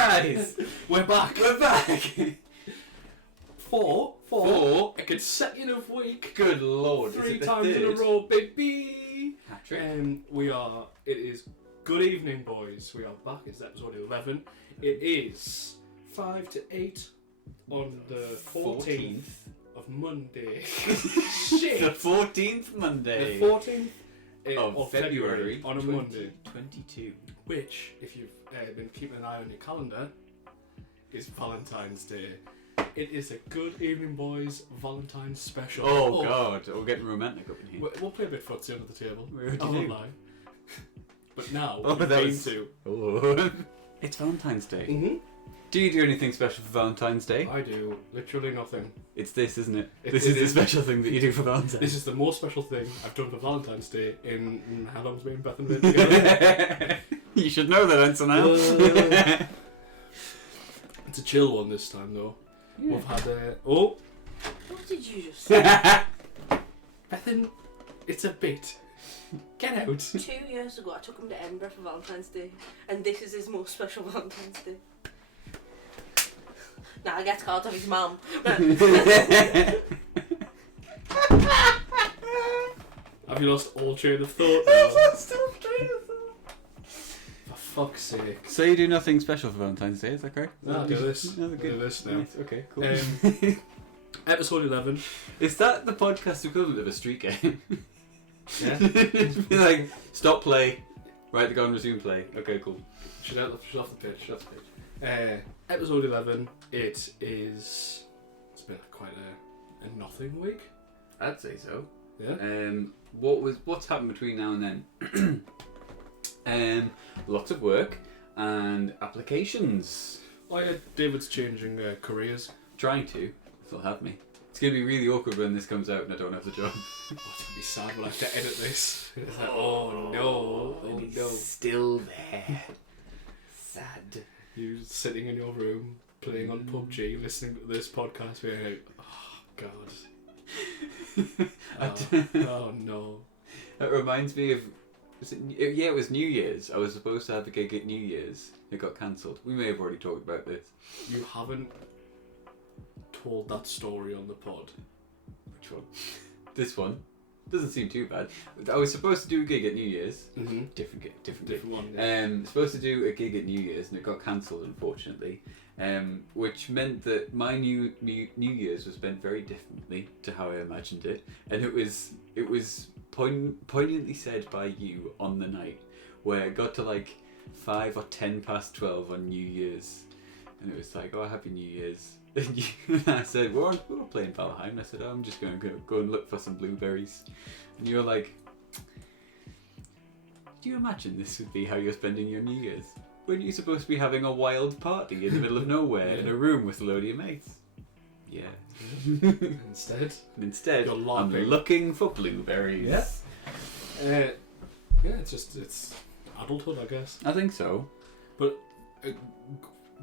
Guys, We're back. we're back. Four. Four. A consecutive week. Good lord. Three is it the times in a third? row, baby. Hat-trick. It is Goodevening Boys. We are back. It's episode 11. It is 5 to 8 on the 14th of Monday. Shit. The 14th Monday. The 14th of February on a Monday. 2022. Which, if you've been keeping an eye on your calendar, is Valentine's Day. It is a Good Evening Boys Valentine's special. Oh god, we're getting romantic up in here. We'll play a bit footsie under the table. We already I won't do. lie. But now, Oh, we've that been was- to. Oh. It's Valentine's Day. Mm-hmm. Do you do anything special for Valentine's Day? I do literally nothing. It's this, isn't it? It This is the is. special thing that you do for Valentine's. This is the most special thing I've done for Valentine's Day in how long's been Beth and Vin together? You should know that answer now. It's a chill one this time though. Yeah. We've had oh, What did you just say? Bethan, it's a bit. Get out. 2 years ago, I took him to Edinburgh for Valentine's Day, and this is his most special Valentine's Day. Now I get cards off his mum. Have you lost all train of thought now? For fuck's sake. So you do nothing special for Valentine's Day, is that correct? No, do this. No, Do good. this now. Nice, okay, cool. Episode 11. Is that the podcast equivalent of a street game? Yeah. Be like, stop play, right to go and resume play. Okay, cool. She's off the pitch. Episode 11. It's been quite a nothing week. I'd say so. Yeah. What's happened between now and then? Lots of work and applications. Oh yeah, David's changing careers. Trying to. They'll have me. It's gonna be really awkward when this comes out and I don't have the job. Oh, it's gonna be sad when I have to edit this. It's like, oh no, oh no. Still there. Sad. You sitting in your room playing on PUBG, listening to this podcast, being like, oh god. Oh no. That reminds me of. It was New Year's. I was supposed to have a gig at New Year's. It got cancelled. We may have already talked about this. You haven't told that story on the pod. Which one? This one. Doesn't seem too bad. I was supposed to do a gig at New Year's. Mm-hmm. Different gig. Different one. Yeah. Supposed to do a gig at New Year's and it got cancelled, unfortunately. Which meant that my New Year's was spent very differently to how I imagined it, and it was poignantly said by you on the night where it got to like 5 or 10 past 12 on New Year's, and it was like, oh, happy New Year's. And I said, we're playing Valheim. I said, oh, I'm just going to go and look for some blueberries. And you were like, do you imagine this would be how you're spending your New Year's? Weren't you supposed to be having a wild party in the middle of nowhere in a room with a load of your mates? Yeah. Instead, You're I'm LARPing. looking for blueberries. Yeah. Yeah, it's adulthood, I guess. I think so. But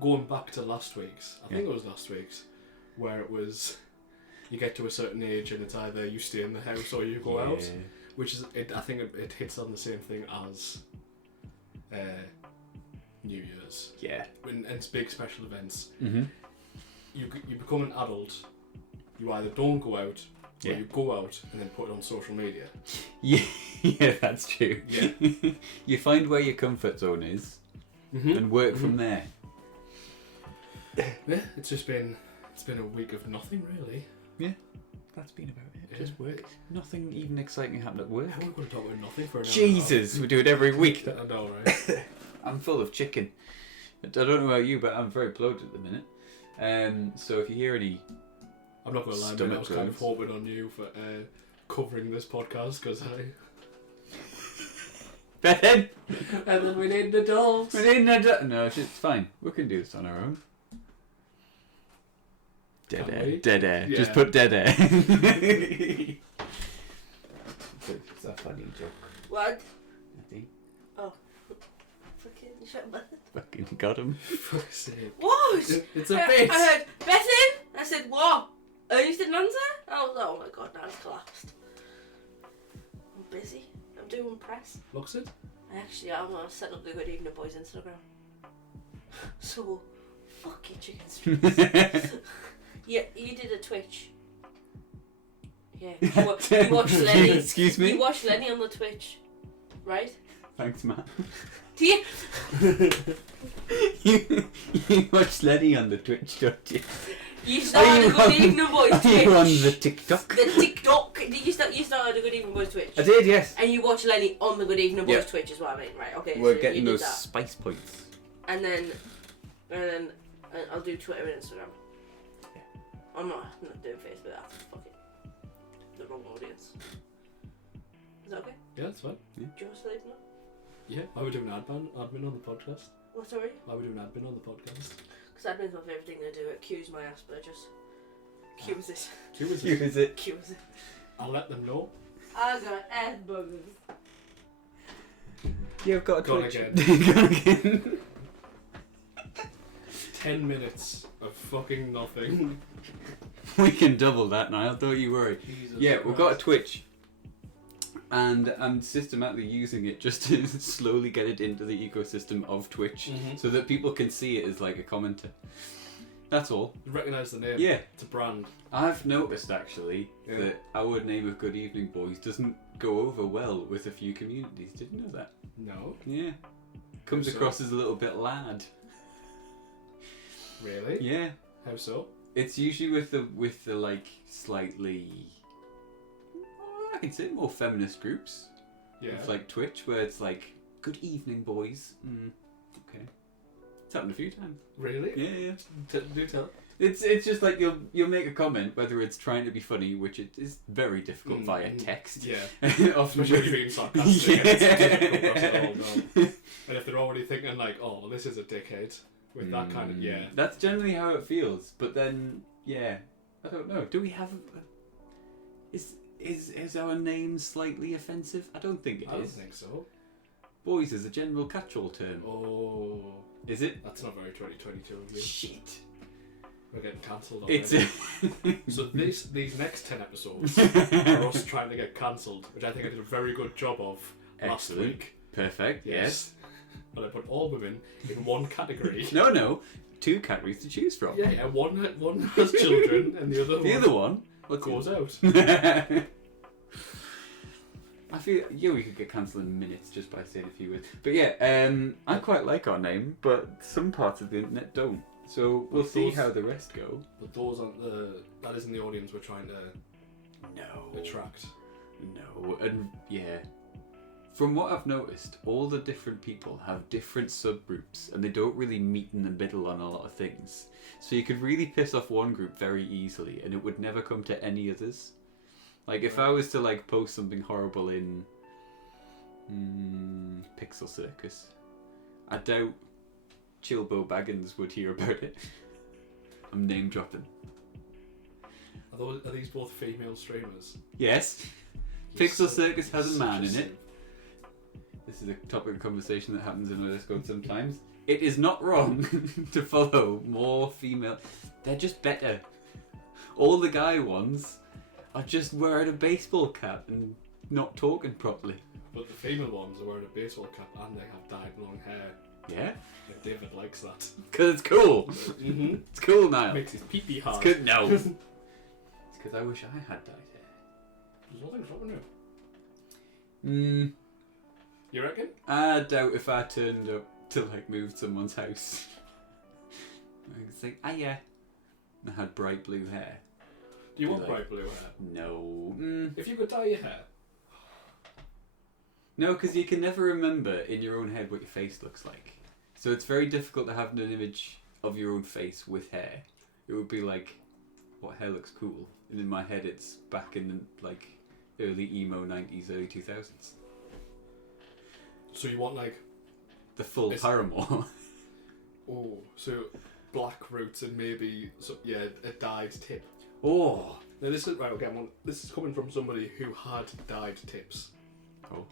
going back to last week's, I think it was last week's, where it was, you get to a certain age and it's either you stay in the house or you go out, which is, I think it hits on the same thing as New Year's. Yeah. And it's big special events. Mm-hmm. You become an adult, you either don't go out, or you go out and then put it on social media. Yeah, that's true. Yeah. You find where your comfort zone is and work from there. Yeah, it's been a week of nothing really. Yeah, that's been about it. Yeah. Just work. Nothing even exciting happened at work. How are we going to talk about nothing for an hour? Jesus, we do it every week. I know, right? I'm full of chicken. I don't know about you, but I'm very bloated at the minute. So if you hear any, I'm not going to lie, man, I was kind of hoping on you for covering this podcast because Ben, and then we need the dolls. no, it's fine. We can do this on our own. Dead Can air. we? Dead air. Yeah. Just put dead air. It's a funny joke. What? Nothing. Fucking shut up. Fucking got him. Fuck's sake. What? It's a bit. I heard Bethan. I said what? Oh, you didn't answer? I was like, oh my god, now it's collapsed. I'm busy. I'm doing press. Looks it? I actually am. I set up the Goodevening Boys Instagram. So, fuck your chicken strips. Yeah, you did a Twitch. Yeah, you watched Lenny. Excuse me? You watched Lenny on the Twitch, right? Thanks, Matt. Do you? You watch Lenny on the Twitch, don't you? You started a Goodevening Boys Are Twitch. you on the TikTok? The TikTok. You started a Goodevening Boys Twitch. I did, yes. And you watch Lenny on the Goodevening Boys Yep. Twitch is what I mean, right? Okay. We're so getting you did those that. spice points. And then I'll do Twitter and Instagram. Yeah. I'm not doing Facebook. That's fucking the wrong audience. Is that okay? Yeah, that's fine. Do you want to leave now? Yeah, why are we doing admin on the podcast? What, sorry? Why are we doing admin on the podcast? Because admin's my favourite thing to do. It cues my Asperger's. Cues it. Who is You it? is it? Cues it. I'll let them know. I got Asperger's. You've got a Gone Twitch. again. Gone again. 10 minutes of fucking nothing. We can double that now, don't you worry. Jesus Yeah, we've got a Christ. Twitch. And I'm systematically using it just to slowly get it into the ecosystem of Twitch Mhm. so that people can see it as like a commenter. That's all. You recognise the name. Yeah. It's a brand. I've noticed actually Yeah. that our name of Goodevening Boys doesn't go over well with a few communities. Did you know that? No. Yeah. Comes How so? across as a little bit lad. Really? Yeah. How so? It's usually with the like slightly, I can say more feminist groups. Yeah. It's like Twitch where it's like, good evening boys. Okay. It's happened a few times. Really? Yeah, yeah. Do tell. It's just like you'll make a comment whether it's trying to be funny, which it is very difficult via text. Yeah. Often Especially if you're being sarcastic. It's difficult for us at all, Yeah. no. And if they're already thinking like, oh, this is a dickhead with that kind of yeah. That's generally how it feels. But then, yeah, I don't know. Do we have? Is our name slightly offensive? I don't think it I don't is. think so. Boys is a general catch-all term. Oh, Is it? that's not very 2022 of you. Shit. We're getting cancelled It's. already. So these next 10 episodes are us trying to get cancelled, which I think I did a very good job of last Excellent. week. Perfect. Yes. But I put all women in one category. No. 2 categories to choose from. Yeah, one has children and the other one. What's goes out. I feel we could get cancelled in minutes just by saying a few words. But yeah, I quite like our name, but some parts of the internet don't. So we'll But see those- how the rest go. But those aren't that isn't the audience we're trying to No. attract. No, and yeah. From what I've noticed, all the different people have different subgroups, and they don't really meet in the middle on a lot of things. So you could really piss off one group very easily, and it would never come to any others. Like if I was to like post something horrible in Pixel Circus, I doubt Chilbo Baggins would hear about it. I'm name dropping. Are these both female streamers? Yes. You're Pixel so- Circus has a such man in it. simp. This is a topic of conversation that happens in our Discord sometimes. It is not wrong to follow more female. They're just better. All the guy ones are just wearing a baseball cap and not talking properly. But the female ones are wearing a baseball cap and they have dyed long hair. Yeah? Yeah, David likes that. Because it's cool. Mm-hmm. It's cool, Niall. Makes his pee-pee It's hard. good. No. It's because I wish I had dyed hair. There's nothing wrong with it. Mm, You reckon? I doubt if I turned up to like move to someone's house. It's like, yeah. I had bright blue hair. Do you want Like- bright blue hair? No. If you could dye your hair, No, because you can never remember in your own head what your face looks like. So it's very difficult to have an image of your own face with hair. It would be like, what hair looks cool? And in my head it's back in like early emo 90s, early 2000s. so you want like, The full It's- Paramore. oh, so black roots and maybe a dyed tip. Oh! Now this is right. Okay, this is coming from somebody who had dyed tips. Oh,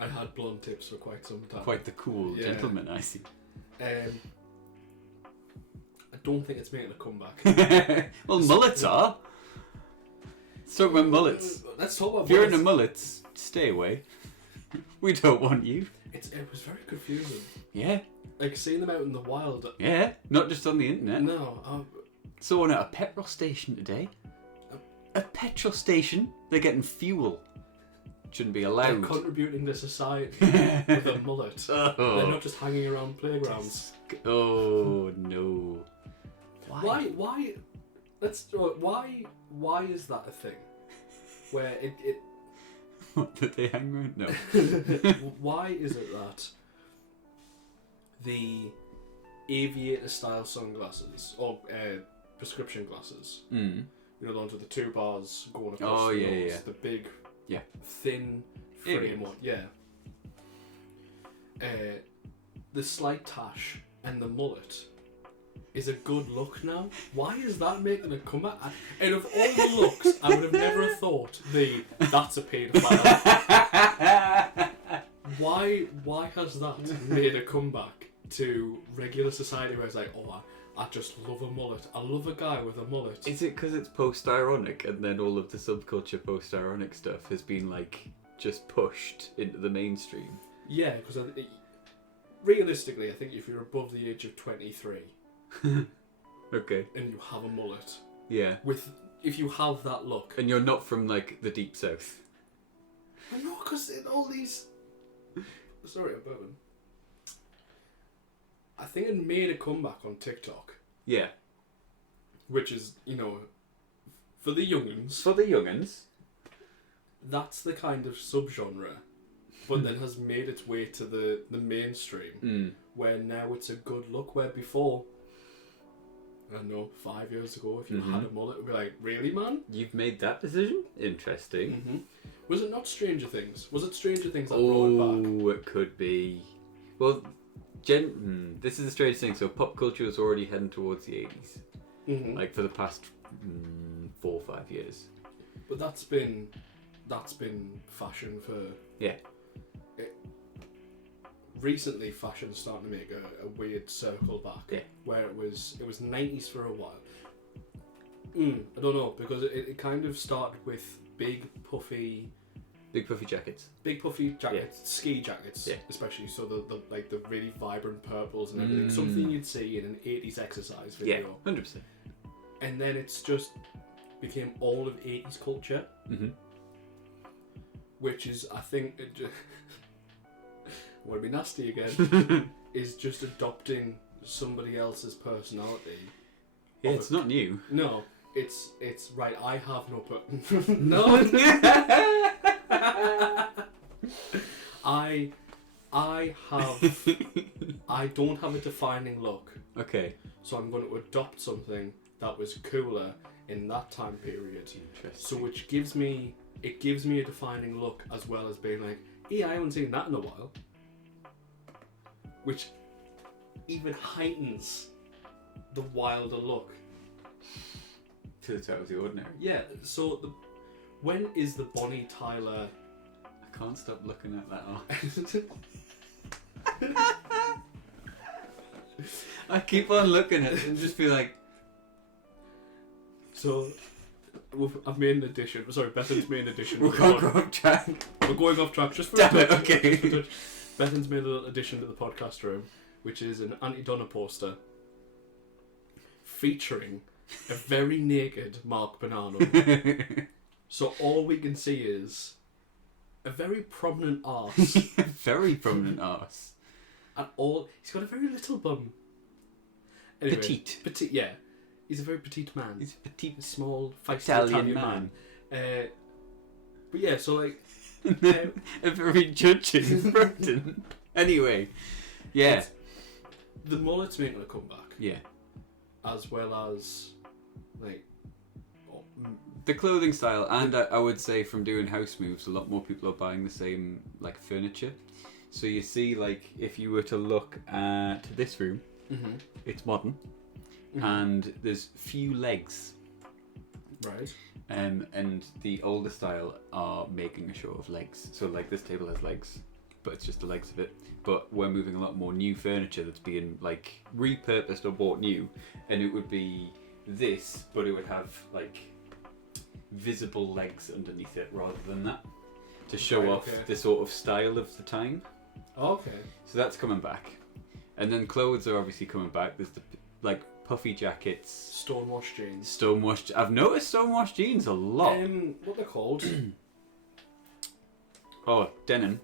I had blonde tips for quite some time. quite the cool Yeah. gentleman, I see. I don't think it's making a comeback. Well, mullets are. Let's talk about mullets. Let's talk about If you're into mullets. mullets, stay away. We don't want you. It was very confusing. Yeah. Like seeing them out in the wild. Yeah. Not just on the internet. No, Saw one at a petrol station today. A petrol station? They're getting fuel. Shouldn't be they're allowed. contributing to society with a mullet. Oh. They're not just hanging around playgrounds. Oh no. Why? Why is that a thing? Where it What, did they hang around? No. why is it that the aviator style sunglasses or prescription glasses, Mm. you know, the ones with the 2 bars going across Oh, the yeah, nose, yeah. the big, Yeah. thin Aviators. frame one, yeah. The slight tash and the mullet is a good look now. Why is that making a comeback? Out of all the looks, I would have never thought that's a paedophile. Why has that made a comeback to regular society where it's like, oh, I just love a mullet. I love a guy with a mullet. Is it because it's post-ironic and then all of the subculture post-ironic stuff has been like just pushed into the mainstream? Yeah, because realistically, I think if you're above the age of 23 Okay. and you have a mullet, Yeah. if you have that look, And you're not from like the deep south. I know, because in all these. Sorry, I'm burping. I think it made a comeback on TikTok, Yeah. which is, you know, for the youngins, For the young'uns. that's the kind of subgenre, but then has made its way to the mainstream, Mm. where now it's a good look, where before, I don't know, 5 years ago, if you had a mullet, it would be like, really, man? You've made that decision? Interesting. Mm-hmm. Was it not Stranger Things? Was it Stranger Things that brought it back? Oh, it could be. Well, this is the strange thing. So pop culture is already heading towards the 80s. Mm-hmm. Like for the past 4 or 5 years. But that's been fashion for recently. Fashion's starting to make a weird circle back. Yeah. Where it was 90s for a while. I don't know, because it kind of started with big puffy jackets. jackets, ski jackets, especially. So the like the really vibrant purples and everything. Mm. Something you'd see in an 80s exercise video. Yeah, 100%. And then it's just became all of 80s culture, Mm-hmm. which is, I think, I want to be nasty again, is just adopting somebody else's personality. Yeah, it's not new. No, it's right. I have no no. I don't have a defining look. Okay. So I'm going to adopt something that was cooler in that time period. Interesting. So which gives me a defining look, as well as being like, I haven't seen that in a while. Which even heightens the wilder look. To the top of the ordinary. Yeah, so when is the Bonnie Tyler... I can't stop looking at that art. I keep on looking at it and just be like... So, I've made an addition. Sorry, Bethan's made an addition. We're going off track. We're going off track just for Damn a it, touch. okay. Just for a touch. Bethan's made a little addition to the podcast room, which is an Auntie Donna poster featuring a very naked Mark Bonanno. So all we can see is a very prominent arse. Very prominent arse. And he's got a very little bum. Anyway, petite, yeah. He's a very petite man. He's a petite, small, feisty Italian man. But yeah, so like a very judging Britain. Anyway, yeah. The mullet's making a comeback. Yeah. As well as like the clothing style, and I would say from doing house moves, a lot more people are buying the same like furniture. So you see, like if you were to look at this room, it's modern, and there's few legs. Right. And the older style are making a show of legs. So like this table has legs, but it's just the legs of it. But we're moving a lot more new furniture that's being like repurposed or bought new, and it would be this, but it would have like visible legs underneath it rather than that, to show off the sort of style of the time. Okay. So that's coming back. And then clothes are obviously coming back. There's the like puffy jackets, Stonewashed jeans. stonewashed. I've noticed stonewashed jeans a lot. What they're called? Oh, denim.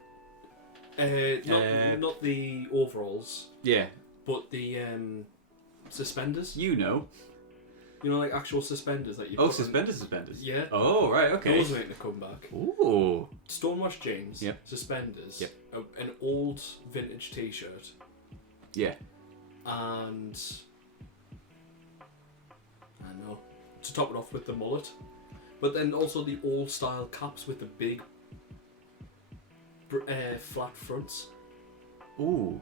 Not the overalls, Yeah, but the suspenders. you know. You know, like actual suspenders that you. Oh, put on- suspenders. Yeah. Oh, right, okay. Those make the comeback. Ooh. Stonewashed jeans. Yep. Suspenders. Yep. An old vintage T-shirt. Yeah. And I don't know, to top it off with the mullet, but then also the old style caps with the big flat fronts. Ooh.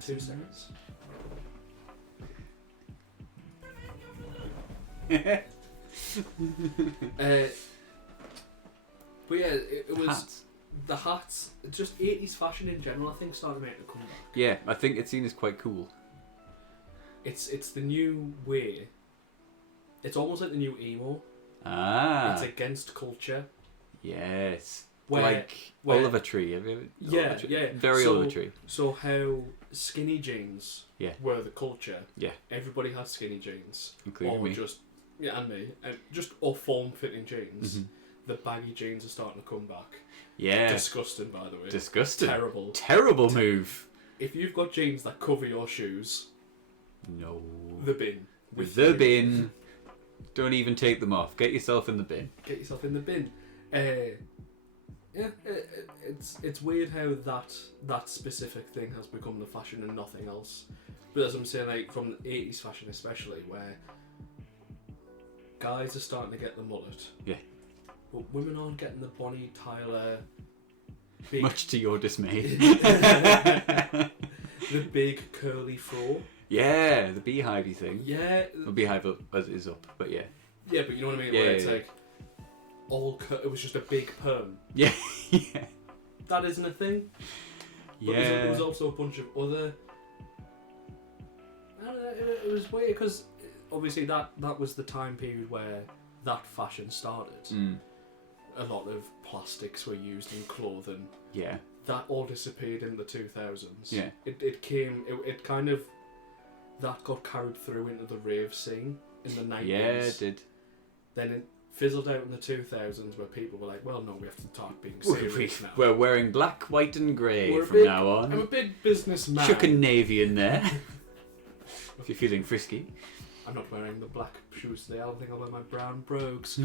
2 seconds. But yeah, it was Hats. the hats. Just 80s fashion in general. I think started making a comeback. Yeah, I think it's seen as quite cool. It's the new way. It's almost like the new emo. Ah. It's against culture. Yes. Where- like where- Oliver Tree. Have you ever, Yeah, Oliver Tree? yeah. Very So- Oliver Tree. So how skinny jeans Yeah. were the culture. Yeah. Everybody had skinny jeans. Including or me. just and me. And just or form fitting jeans. Mhm. The baggy jeans are starting to come back. Yeah. Disgusting, by the way. Disgusting. Terrible. Terrible move. If you've got jeans that cover your shoes, No. the bin. With The you. bin. Don't even take them off. Get yourself in the bin. Get yourself in the bin. It's weird how that specific thing has become the fashion and nothing else. But as I'm saying, like from the 80s fashion especially, where guys are starting to get the mullet. Yeah. But women aren't getting the Bonnie Tyler big, Much to your dismay. the big curly fro. Yeah, the beehivey thing. Yeah. The beehive is up, but yeah. Yeah, but you know what I mean? Yeah, Where yeah, it's yeah. like it was just a big perm. Yeah. Yeah. That isn't a thing. But Yeah. there was also a bunch of other. I don't know, it was weird because obviously that was the time period where that fashion started. Mm. A lot of plastics were used in clothing. Yeah. That all disappeared in the 2000s. Yeah. It kind of that got carried through into the rave scene in the 90s. Yeah, it did. Then it fizzled out in the 2000s where people were like, well, no, we have to start being serious now. We're wearing black, white, and grey We're a from big- now on. I'm a big businessman. Chuck a navy in there. If you're feeling frisky. I'm not wearing the black shoes today. I don't think I'll wear my brown brogues.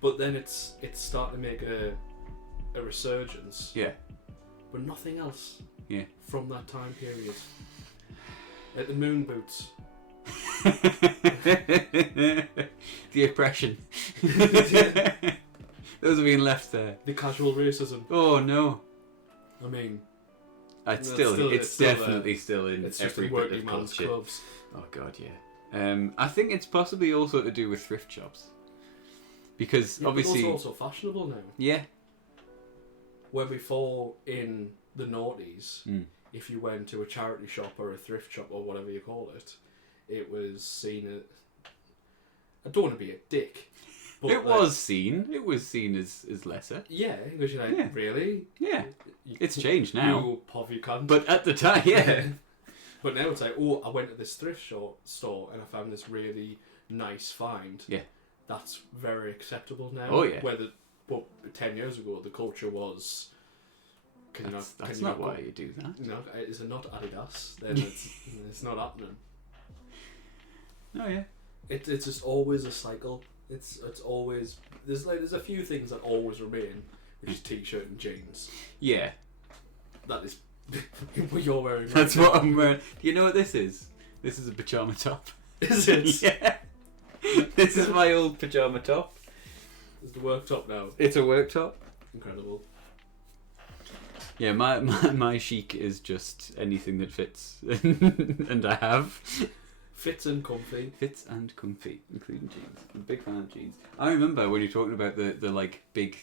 But then it's starting to make a resurgence. Yeah. But nothing else. Yeah. From that time period. Like the moon boots. The oppression. Those are being left there. The casual racism. Oh no. I mean, It's No, still, it's it's still there. definitely still in it's just every in bit working of man's culture. clubs. Oh god, yeah. I think it's possibly also to do with thrift shops. Because Yeah, obviously, but those are also fashionable now. yeah, Where before in the noughties, Mm. if you went to a charity shop or a thrift shop or whatever you call it, it was seen as. I don't want to be a dick. But it was seen. It was seen as lesser. Yeah, because you're like, Yeah. really? Yeah, You- it's changed now. You povy cunt. But at the time, yeah, But now it's like, oh, I went to this thrift store and I found this really nice find. Yeah. That's very acceptable now. Oh, yeah. But 10 years ago, the culture was. Can that's you not go- why you do that. No, is it not Adidas? Then it's not happening. Oh yeah. It's just always a cycle. It's always there's a few things that always remain, which is t-shirt and jeans. Yeah, That is what you're wearing. Right that's now. what I'm wearing. Do you know what this is? This is a pajama top. Is it? Yeah. This is my old pajama top. It's the work top now. It's a work top. Incredible. Yeah, my chic is just anything that fits, and I have Fits and comfy. fits and comfy, including jeans. I'm a big fan of jeans. I remember when you're talking about the like big,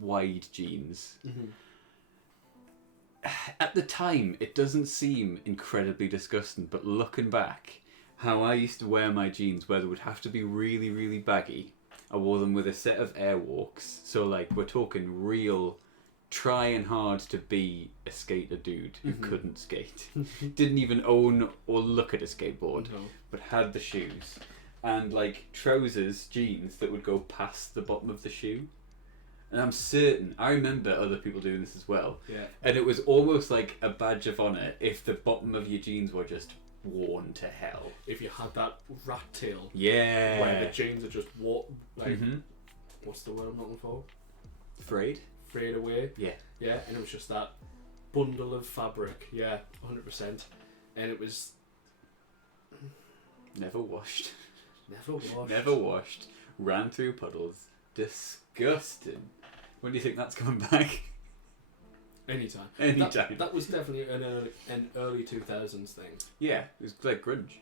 wide jeans. Mm-hmm. At the time, it doesn't seem incredibly disgusting, but looking back, how I used to wear my jeans, where they would have to be really, really baggy. I wore them with a set of Airwalks, so like we're talking real trying hard to be a skater dude who couldn't skate. Didn't even own or look at a skateboard, but had the shoes. And like trousers, jeans that would go past the bottom of the shoe. And I'm certain, I remember other people doing this as well. Yeah. And it was almost like a badge of honour if the bottom of your jeans were just worn to hell. If you had that rat tail. Yeah. Where the jeans are just like, what's the word I'm looking for? Frayed? Frayed away. Yeah. Yeah, and it was just that bundle of fabric. Yeah, 100%. And it was... Never washed. Never washed. Never washed. Ran through puddles. Disgusting. When do you think that's coming back? Anytime. Anytime. That was definitely an early 2000s thing. Yeah, it was like grunge.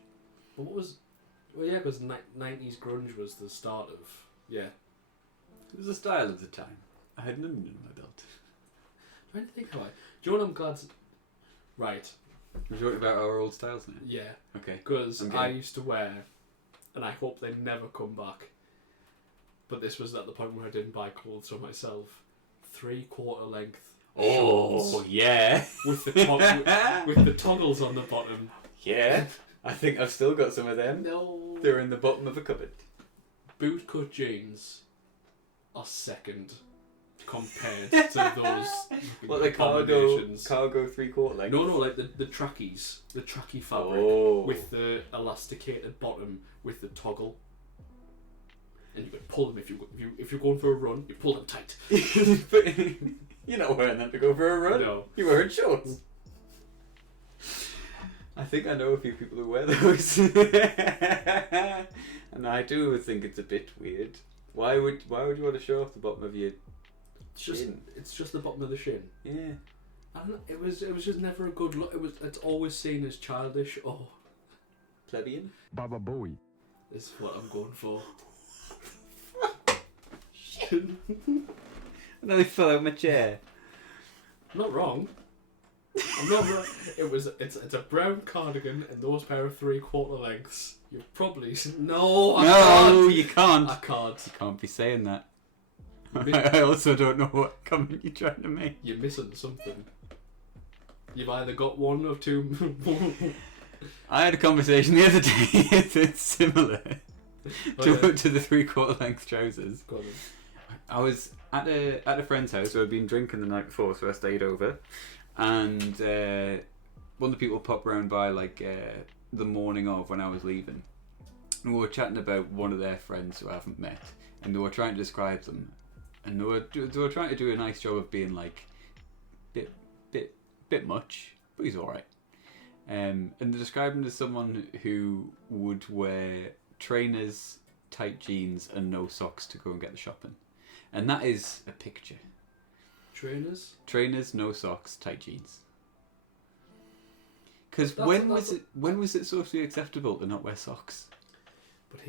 But what was... Well, yeah, because 90s grunge was the start of... Yeah. It was the style of the time. I had none in my belt. I'm trying to think how I... Do you know what I'm glad... Right. We're talking about our old styles now? Yeah. Okay. Because I used to wear, and I hope they never come back, but this was at the point where I didn't buy clothes for myself, 3/4 length shorts yeah. with the with the toggles on the bottom. Yeah. I think I've still got some of them. No. They're in the bottom of a cupboard. Boot cut jeans are second compared to those. What, the cargo 3/4 length? No, like the trackies, the tracky fabric with the elasticated bottom with the toggle. And you could pull them if you're going for a run, you pull them tight. But you're not wearing them to go for a run. No. You're wearing shorts. I think I know a few people who wear those. And I do think it's a bit weird. Why would you want to show off the bottom of your shin? It's just the bottom of the shin. Yeah. I don't know, it was just never a good look. It's always seen as childish. Oh, Plebeian? Baba Booey. this is what I'm going for. And then they fell out of my chair. I'm not wrong. I'm not wrong. It's a brown cardigan and those pair of 3/4 lengths. You've probably no. You can't. I can't. You can't be saying that. I also don't know what comment you're trying to make. You're missing something. You've either got one or two. I had a conversation the other day that's similar to the 3/4 length trousers. Go on. I was at a friend's house where I'd been drinking the night before, so I stayed over, and one of the people popped round by the morning of when I was leaving, and we were chatting about one of their friends who I haven't met, and they were trying to describe them, and they were trying to do a nice job of being like bit much, but he's all right. And they described him as someone who would wear trainers, tight jeans, and no socks to go and get the shopping. And that is a picture. Trainers, no socks, tight jeans. Because when was it socially acceptable to not wear socks? But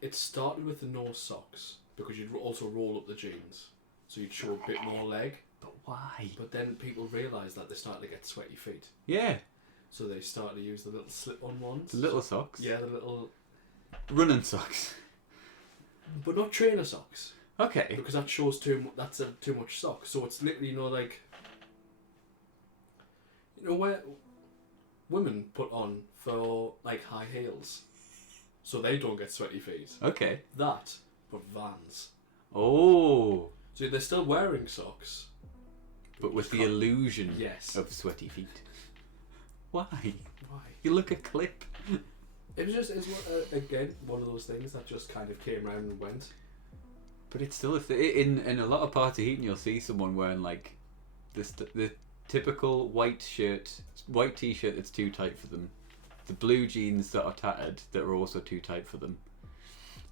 it started with the no socks because you'd also roll up the jeans, so you'd show a bit more leg. But why? But then people realised that they started to get sweaty feet, Yeah, so they started to use the little slip-on ones. the little socks. Yeah, the little. Running socks. But not trainer socks. Okay. Because that shows too much sock. So it's literally where women put on for like high heels, so they don't get sweaty feet. Okay. That, but Vans. Oh. So they're still wearing socks, But with the illusion Yes. of sweaty feet. Why? Why? You look a clip. It's again one of those things that just kind of came round and went. But it's still in a lot of parts of Heaton, you'll see someone wearing like the typical white t-shirt that's too tight for them, the blue jeans that are tattered that are also too tight for them,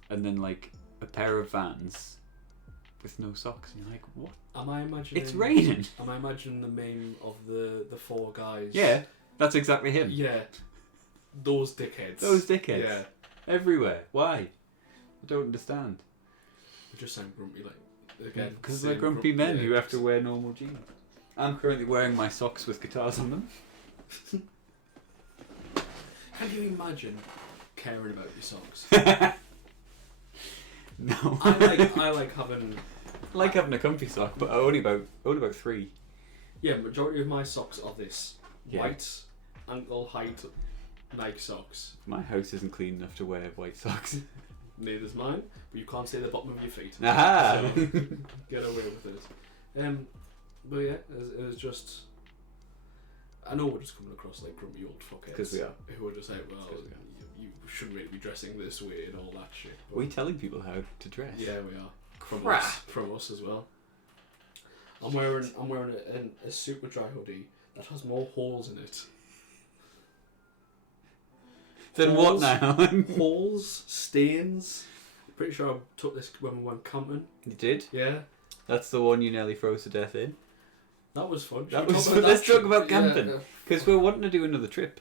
and then like a pair of Vans with no socks, and you're like, what? Am I imagining? It's raining. Am I imagining the meme of the four guys? Yeah, that's exactly him. Yeah. Those dickheads. Yeah. Everywhere. Why? I don't understand. They just sound grumpy, like again. Because they're grumpy men who have to wear normal jeans. I'm currently wearing my socks with guitars on them. Can you imagine caring about your socks? No. I like having I like having a comfy sock, but only about 3. Yeah, majority of my socks are this Yeah. white ankle height Nike socks. My house isn't clean enough to wear white socks. Neither's mine, but you can't see the bottom of your feet. Aha! So get away with it. But yeah, it was just. I know we're just coming across like grumpy old fuckheads. Because we are. Who are just like, well, you shouldn't really be dressing this way and all that shit. Are we telling people how to dress? Yeah, we are. Crap. From us as well. I'm wearing a super dry hoodie that has more holes in it. Then what now? Holes, stains. Pretty sure I took this when we went camping. You did? Yeah. That's the one you nearly froze to death in. That was fun. That was fun. Let's talk about camping. Yeah. Because we're wanting to do another trip.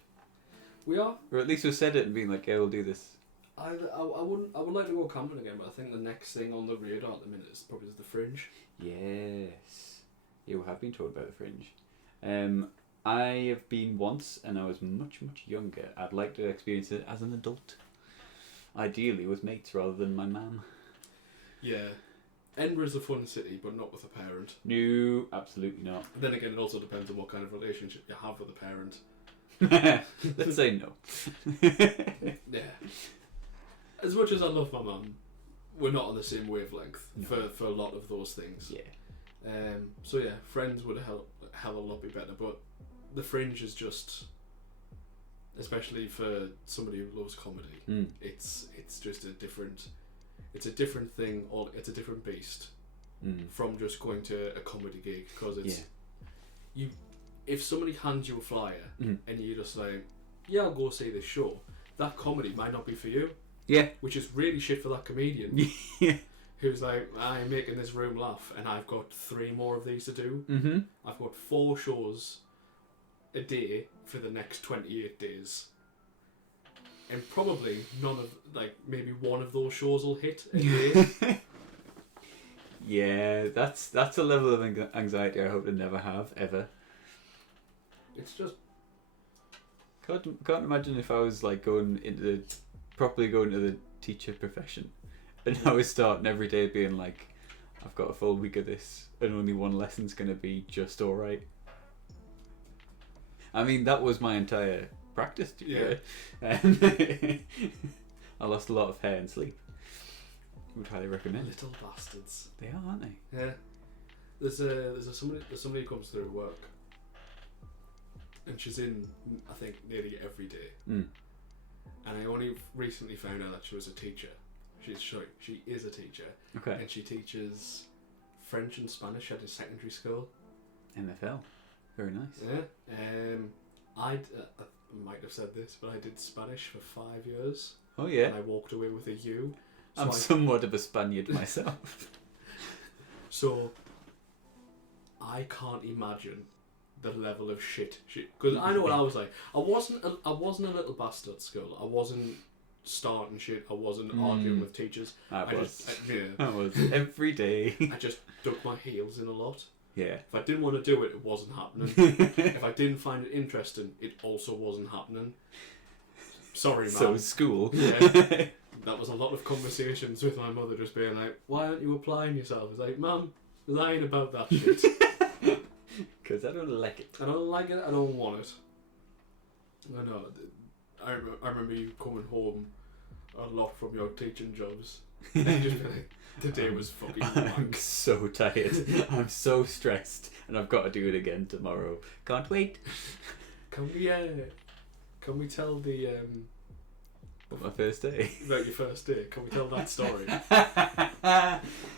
We are. Or at least we've said it and been like, yeah, we'll do this. I would like to go camping again, but I think the next thing on the radar at the minute is probably the Fringe. Yes. Yeah, we have been talking about the Fringe. I have been once and I was much, much younger. I'd like to experience it as an adult. Ideally with mates rather than my mum. Yeah. Edinburgh's a fun city, but not with a parent. No, absolutely not. Then again, it also depends on what kind of relationship you have with a parent. Let's say no. Yeah. As much as I love my mum, we're not on the same wavelength for a lot of those things. Yeah. So yeah, Friends would hell of a lot be better, but the Fringe is just, especially for somebody who loves comedy, it's just a different thing, or it's a different beast from just going to a comedy gig, because it's if somebody hands you a flyer and you're just like, yeah, I'll go see this show, that comedy might not be for you. Yeah. Which is really shit for that comedian. Yeah. Who's like, I'm making this room laugh and I've got 3 more of these to do. Mm-hmm. I've got 4 shows a day for the next 28 days. And probably none of, like, maybe one of those shows will hit a day. Yeah, that's a level of anxiety I hope to never have, ever. It's just... Can't imagine if I was like properly going to the teacher profession, and I was starting every day being like, I've got a full week of this, and only one lesson's gonna be just alright. I mean, that was my entire practice year. Yeah. I lost a lot of hair and sleep. Would highly recommend. Little bastards. They are, aren't they? Yeah. There's somebody who comes through work, and she's in, I think, nearly every day. And I only recently found out that she was a teacher. She is a teacher. Okay. And she teaches French and Spanish at a secondary school. NFL. Very nice. Yeah. I might have said this, but I did Spanish for 5 years. Oh yeah. And I walked away with a U. So I'm somewhat of a Spaniard myself. So I can't imagine the level of shit, because I know what I was like. I wasn't a little bastard at school. I wasn't starting shit. I wasn't arguing with teachers. I was every day. I just dug my heels in a lot. Yeah. If I didn't want to do it, it wasn't happening. If I didn't find it interesting, it also wasn't happening. Sorry, man. So school. Yeah. That was a lot of conversations with my mother, just being like, "Why aren't you applying yourself?" It's like, "Mum, lying about that shit." Because I don't like it. I don't like it, I don't want it. I know. I remember you coming home a lot from your teaching jobs. And you just be like, the day was fucking I'm wank. so tired. I'm so stressed. And I've got to do it again tomorrow. Can't wait. Can we tell the... What, my first day? About your first day. Can we tell that story?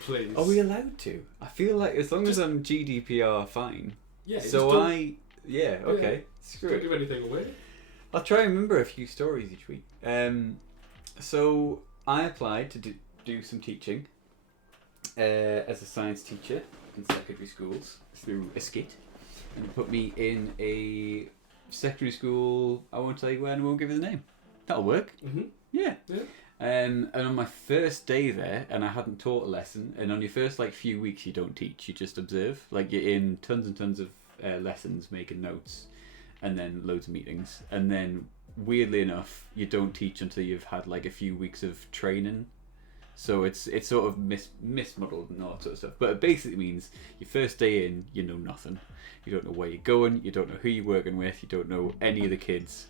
Please. Are we allowed to? I feel like as long as I'm GDPR fine. Yeah. So okay. Screw Don't it. give anything away. I'll try and remember a few stories each week. So I applied to do some teaching as a science teacher in secondary schools through a skit, and it put me in a secondary school. I won't tell you where, and I won't give you the name. That'll work. Mm-hmm. Yeah. Yeah. And on my first day there, and I hadn't taught a lesson, and on your first few weeks you don't teach, you just observe. Like you're in tons and tons of lessons, making notes, and then loads of meetings, and then weirdly enough, you don't teach until you've had a few weeks of training. So it's sort of mismuddled and all that sort of stuff. But it basically means your first day in, you know nothing. You don't know where you're going. You don't know who you're working with. You don't know any of the kids.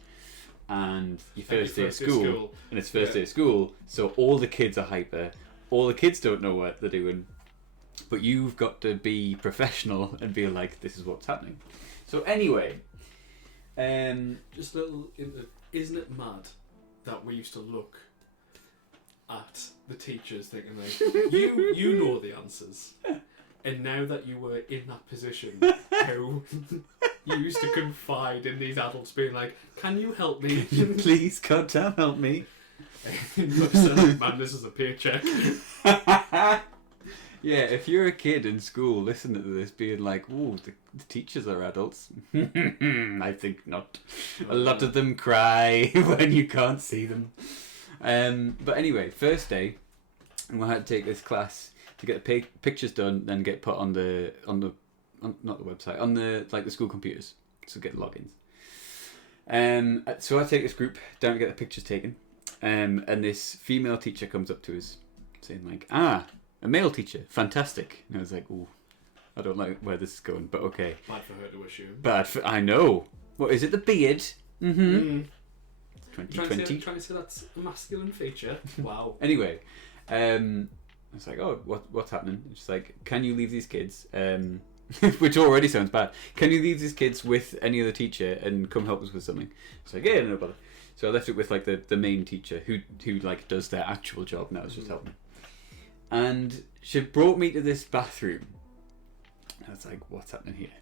And your first day of school, and it's first day of school, so all the kids are hyper. All the kids don't know what they're doing, but you've got to be professional and be like, this is what's happening. So anyway, just a little. Isn't it mad that we used to look at the teachers thinking like, you know the answers, and now that you were in that position, how you used to confide in these adults being like, can you help me? Please, God damn, help me. Man, this is a paycheck. Yeah, if you're a kid in school listening to this being like, oh, the teachers are adults. I think not. A lot of them cry when you can't see them. But anyway, first day, and we had to take this class to get the pictures done, then get put on the not the website, on the the school computers, so get logins. So I take this group down to get the pictures taken, and this female teacher comes up to us, saying like, a male teacher, fantastic. And I was like, ooh, I don't like where this is going, but okay. Bad for her to assume. I know. What is it? The beard? Mm-hmm. 2020. Trying to say that's a masculine feature. Wow. Anyway, I was like, oh, what's happening? And she's like, can you leave these kids? Which already sounds bad. Can you leave these kids with any other teacher and come help us with something? It's like, yeah, no bother. So I left it with the main teacher who does their actual job now. It's just helping. And she brought me to this bathroom. I was like, what's happening here?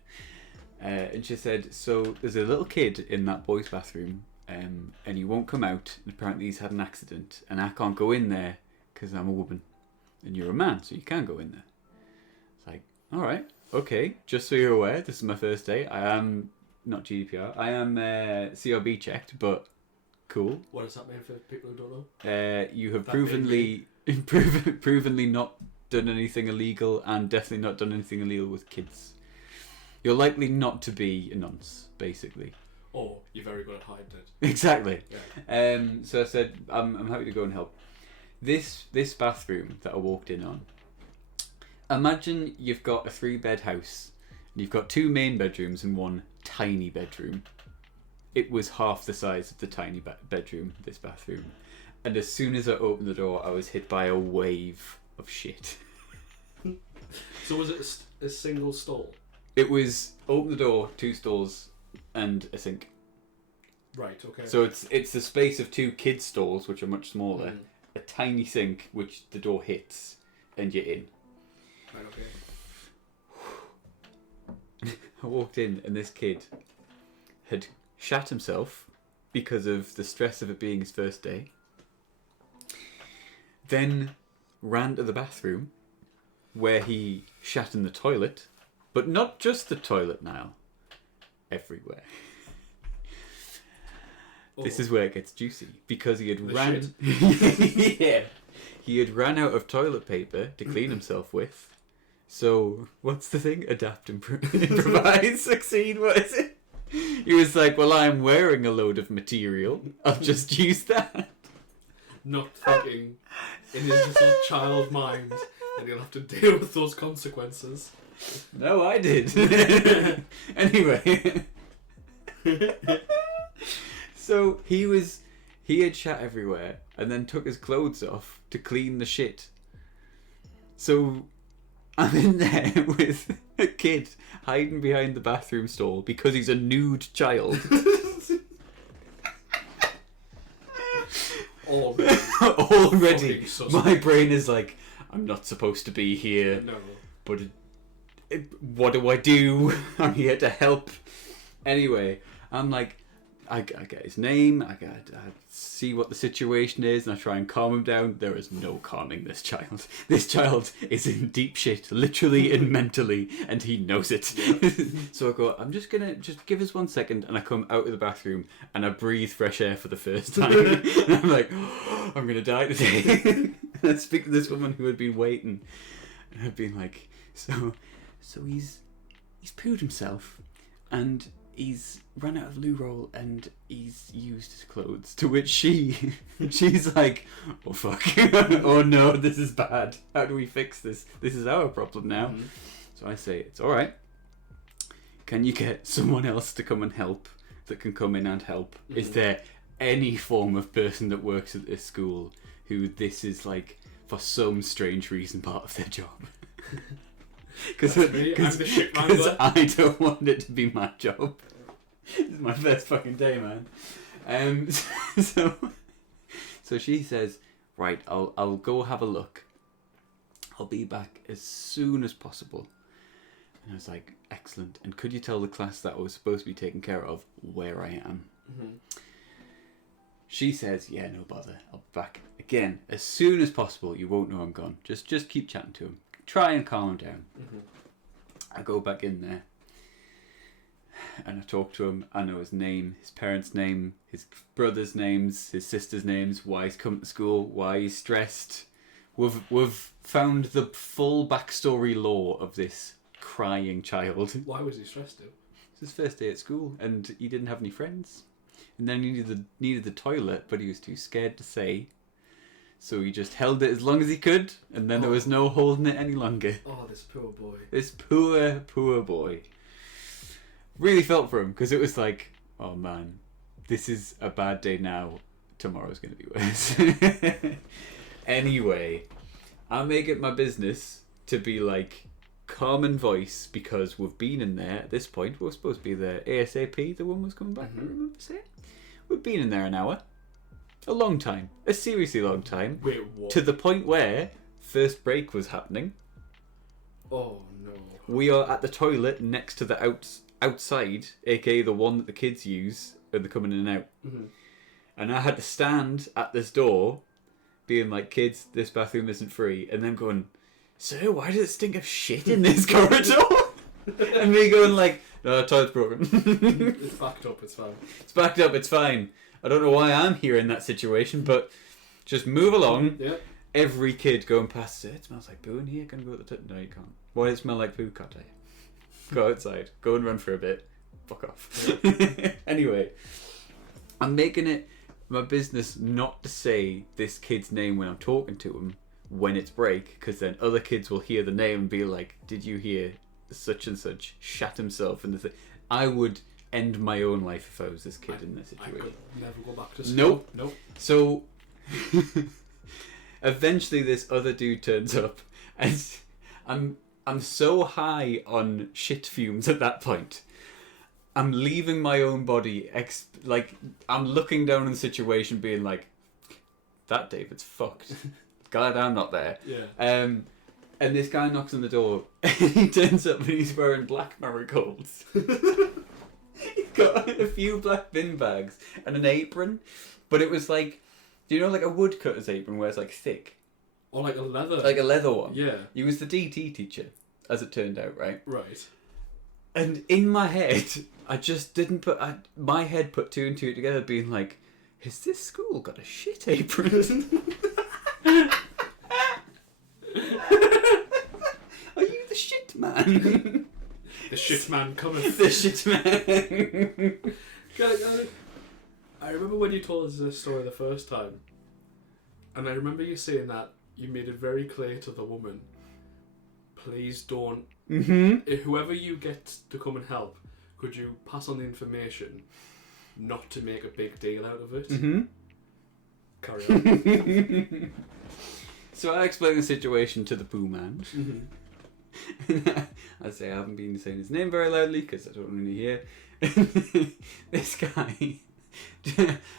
And she said, so there's a little kid in that boy's bathroom, and he won't come out. And apparently he's had an accident, and I can't go in there because I'm a woman, and you're a man, so you can go in there. It's like, all right, okay. Just so you're aware, this is my first day. I am not GDPR. I am CRB checked, but cool. What does that mean for people who don't know? You have provenly not done anything illegal, and definitely not done anything illegal with kids. You're likely not to be a nonce, basically. Or you're very good at hiding it. Exactly. Yeah. So I said, I'm happy to go and help. This bathroom that I walked in on. Imagine you've got a 3-bed house, and you've got 2 main bedrooms and 1 tiny bedroom. It was half the size of the tiny bedroom, this bathroom. And as soon as I opened the door, I was hit by a wave of shit. So was it a single stall? It was open the door, 2 stalls, and a sink. Right, okay. So it's the space of 2 kids' stalls, which are much smaller, a tiny sink, which the door hits, and you're in. Right, okay. I walked in, and this kid had shat himself because of the stress of it being his first day. Then ran to the bathroom, where he shat in the toilet, but not just the toilet now, everywhere. This is where it gets juicy, because he had yeah, he had ran out of toilet paper to clean himself with. So what's the thing? Adapt, improvise, succeed. What is it? He was like, well, I'm wearing a load of material. I'll just use that. Not thinking in his little child mind that he'll have to deal with those consequences. No, I did. Anyway. So he had shat everywhere and then took his clothes off to clean the shit. So I'm in there with a kid hiding behind the bathroom stall because he's a nude child. Already my brain is like, I'm not supposed to be here. No. But what do I do? I'm here to help. Anyway, I'm like, I get his name, I see what the situation is, and I try and calm him down. There is no calming this child. This child is in deep shit, literally and mentally, and he knows it. So I go, I'm just gonna give us 1 second, and I come out of the bathroom and I breathe fresh air for the first time. And I'm like, oh, I'm gonna die today. And I speak to this woman who had been waiting, and I'd been like, so he's pooed himself, and he's run out of loo roll and he's used his clothes. To which she's like, oh fuck, oh no, this is bad. How do we fix this? This is our problem now. Mhm. So I say, it's all right. Can you get someone else to come and help? That can come in and help? Is there any form of person that works at this school who this is like for some strange reason part of their job? Because I'm the shit wrangler. I don't want it to be my job. This is my first fucking day, man. So she says, right, I'll go have a look. I'll be back as soon as possible. And I was like, excellent. And could you tell the class that I was supposed to be taking care of where I am? Mhm. She says, yeah, no bother. I'll be back again as soon as possible. You won't know I'm gone. Just keep chatting to him. Try and calm him down. Mhm. I go back in there and I talk to him. I know his name, his parents' name, his brother's names, his sister's names, why he's come to school, why he's stressed. We've found the full backstory lore of this crying child. Why was he stressed out? It's his first day at school and he didn't have any friends. And then he needed the toilet, but he was too scared to say. So he just held it as long as he could, and then there was no holding it any longer. Oh, this poor boy. This poor boy. Really felt for him, because it was like, oh man, this is a bad day now. Tomorrow's going to be worse. Anyway, I make it my business to be like calm in voice, because we've been in there at this point. We're supposed to be there ASAP. The one was coming back, I remember saying. We've been in there an hour. A long time. A seriously long time. Wait, what? To the point where first break was happening. Oh, no. We are at the toilet next to the outside, aka the one that the kids use when they're coming in and out. Mhm. And I had to stand at this door, being like, kids, this bathroom isn't free. And them going, sir, why does it stink of shit in this corridor? And me going like, no, the toilet's broken. It's backed up, it's fine. It's backed up, it's fine. I don't know why I'm here in that situation, but just move along. Yeah. Every kid going past it smells like poo in here. Can I go at the No, you can't. Why does it smell like poo? Can't I? Go outside. Go and run for a bit. Fuck off. Anyway, I'm making it my business not to say this kid's name when I'm talking to him when it's break, because then other kids will hear the name and be like, did you hear such and such shat himself in the thing? I would end my own life if I was this kid in this I situation. could never go back to school. Nope. Nope. So eventually this other dude turns up and I'm so high on shit fumes at that point. I'm leaving my own body. I'm looking down on the situation being like, that David's fucked. Glad I'm not there. Yeah. And this guy knocks on the door and he turns up and he's wearing black marigolds. He's got a few black bin bags and an apron, but it was like, do you know like a woodcutter's apron where it's like thick? Or like a leather. Like a leather one. Yeah. He was the DT teacher, as it turned out, right? Right. And in my head, I just didn't put, my head put two and two together being like, has this school got a shit apron? Are you the shit man? The shit man coming. The shit man. I remember when you told us this story the first time, and I remember you saying that you made it very clear to the woman, please don't, whoever you get to come and help, could you pass on the information not to make a big deal out of it? Carry on. So I explained the situation to the poo man. I say I haven't been saying his name very loudly because I don't really hear. This guy,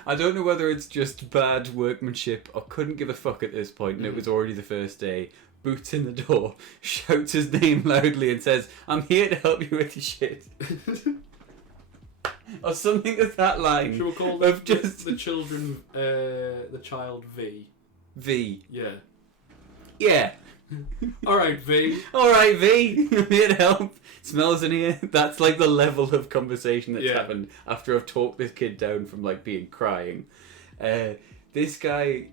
I don't know whether it's just bad workmanship or couldn't give a fuck at this point, and it was already the first day. Boots in the door, shouts his name loudly, and says, "I'm here to help you with your shit," or something of that line. Should we call of the children, the child V? V. Yeah. Yeah. Alright, V. Alright, V. I'm here to help. Smells in here. That's like the level of conversation that's happened after I've talked this kid down from like being crying. This guy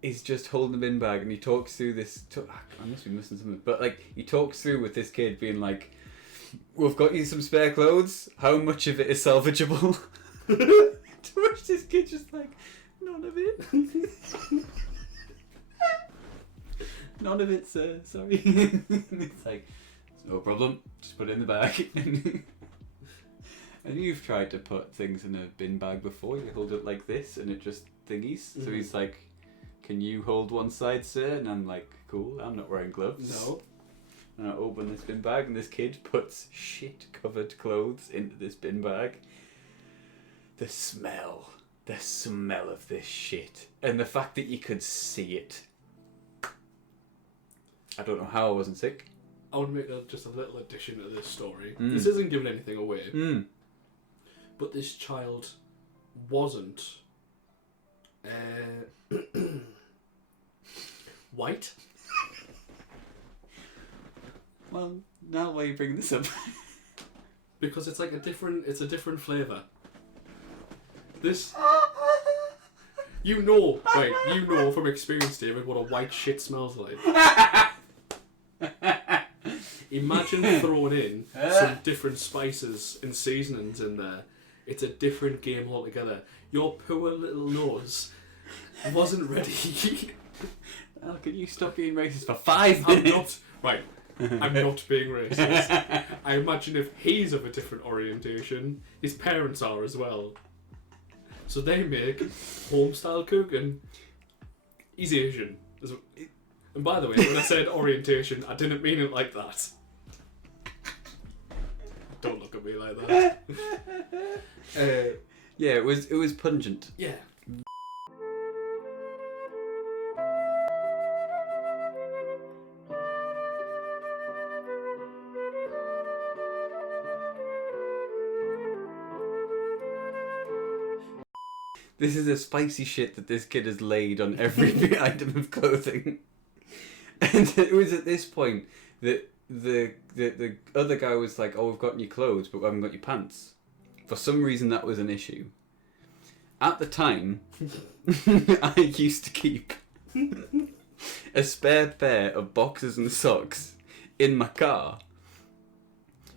is just holding a bin bag and he talks through this. I must be missing something. But like he talks through with this kid being like, we've got you some spare clothes. How much of it is salvageable? To which this kid just like, none of it. None of it, sir. Sorry. It's like, it's no problem. Just put it in the bag. And you've tried to put things in a bin bag before. You hold it like this, and it just thingies. Mm-hmm. So he's like, "Can you hold one side, sir?" And I'm like, "Cool. I'm not wearing gloves." No. And I open this bin bag, and this kid puts shit-covered clothes into this bin bag. The smell of this shit, and the fact that you could see it. I don't know how I wasn't sick. I want to make just a little addition to this story. This isn't giving anything away, but this child wasn't white. Well, now why are you bringing this up? Because it's like a different flavour. This, you know from experience, David, what a white shit smells like. Imagine throwing in some different spices and seasonings in there. It's a different game altogether. Your poor little nose wasn't ready. Oh, can you stop being racist for 5 minutes? I'm not being racist. I imagine if he's of a different orientation, his parents are as well. So they make home-style cooking. He's Asian. And by the way, when I said orientation, I didn't mean it like that. Don't look at me like that. Yeah, it was pungent. Yeah. This is a spicy shit that this kid has laid on every item of clothing. And it was at this point that the other guy was like, "Oh, we've got your clothes, but we haven't got your pants." For some reason, that was an issue. At the time, I used to keep a spare pair of boxers and socks in my car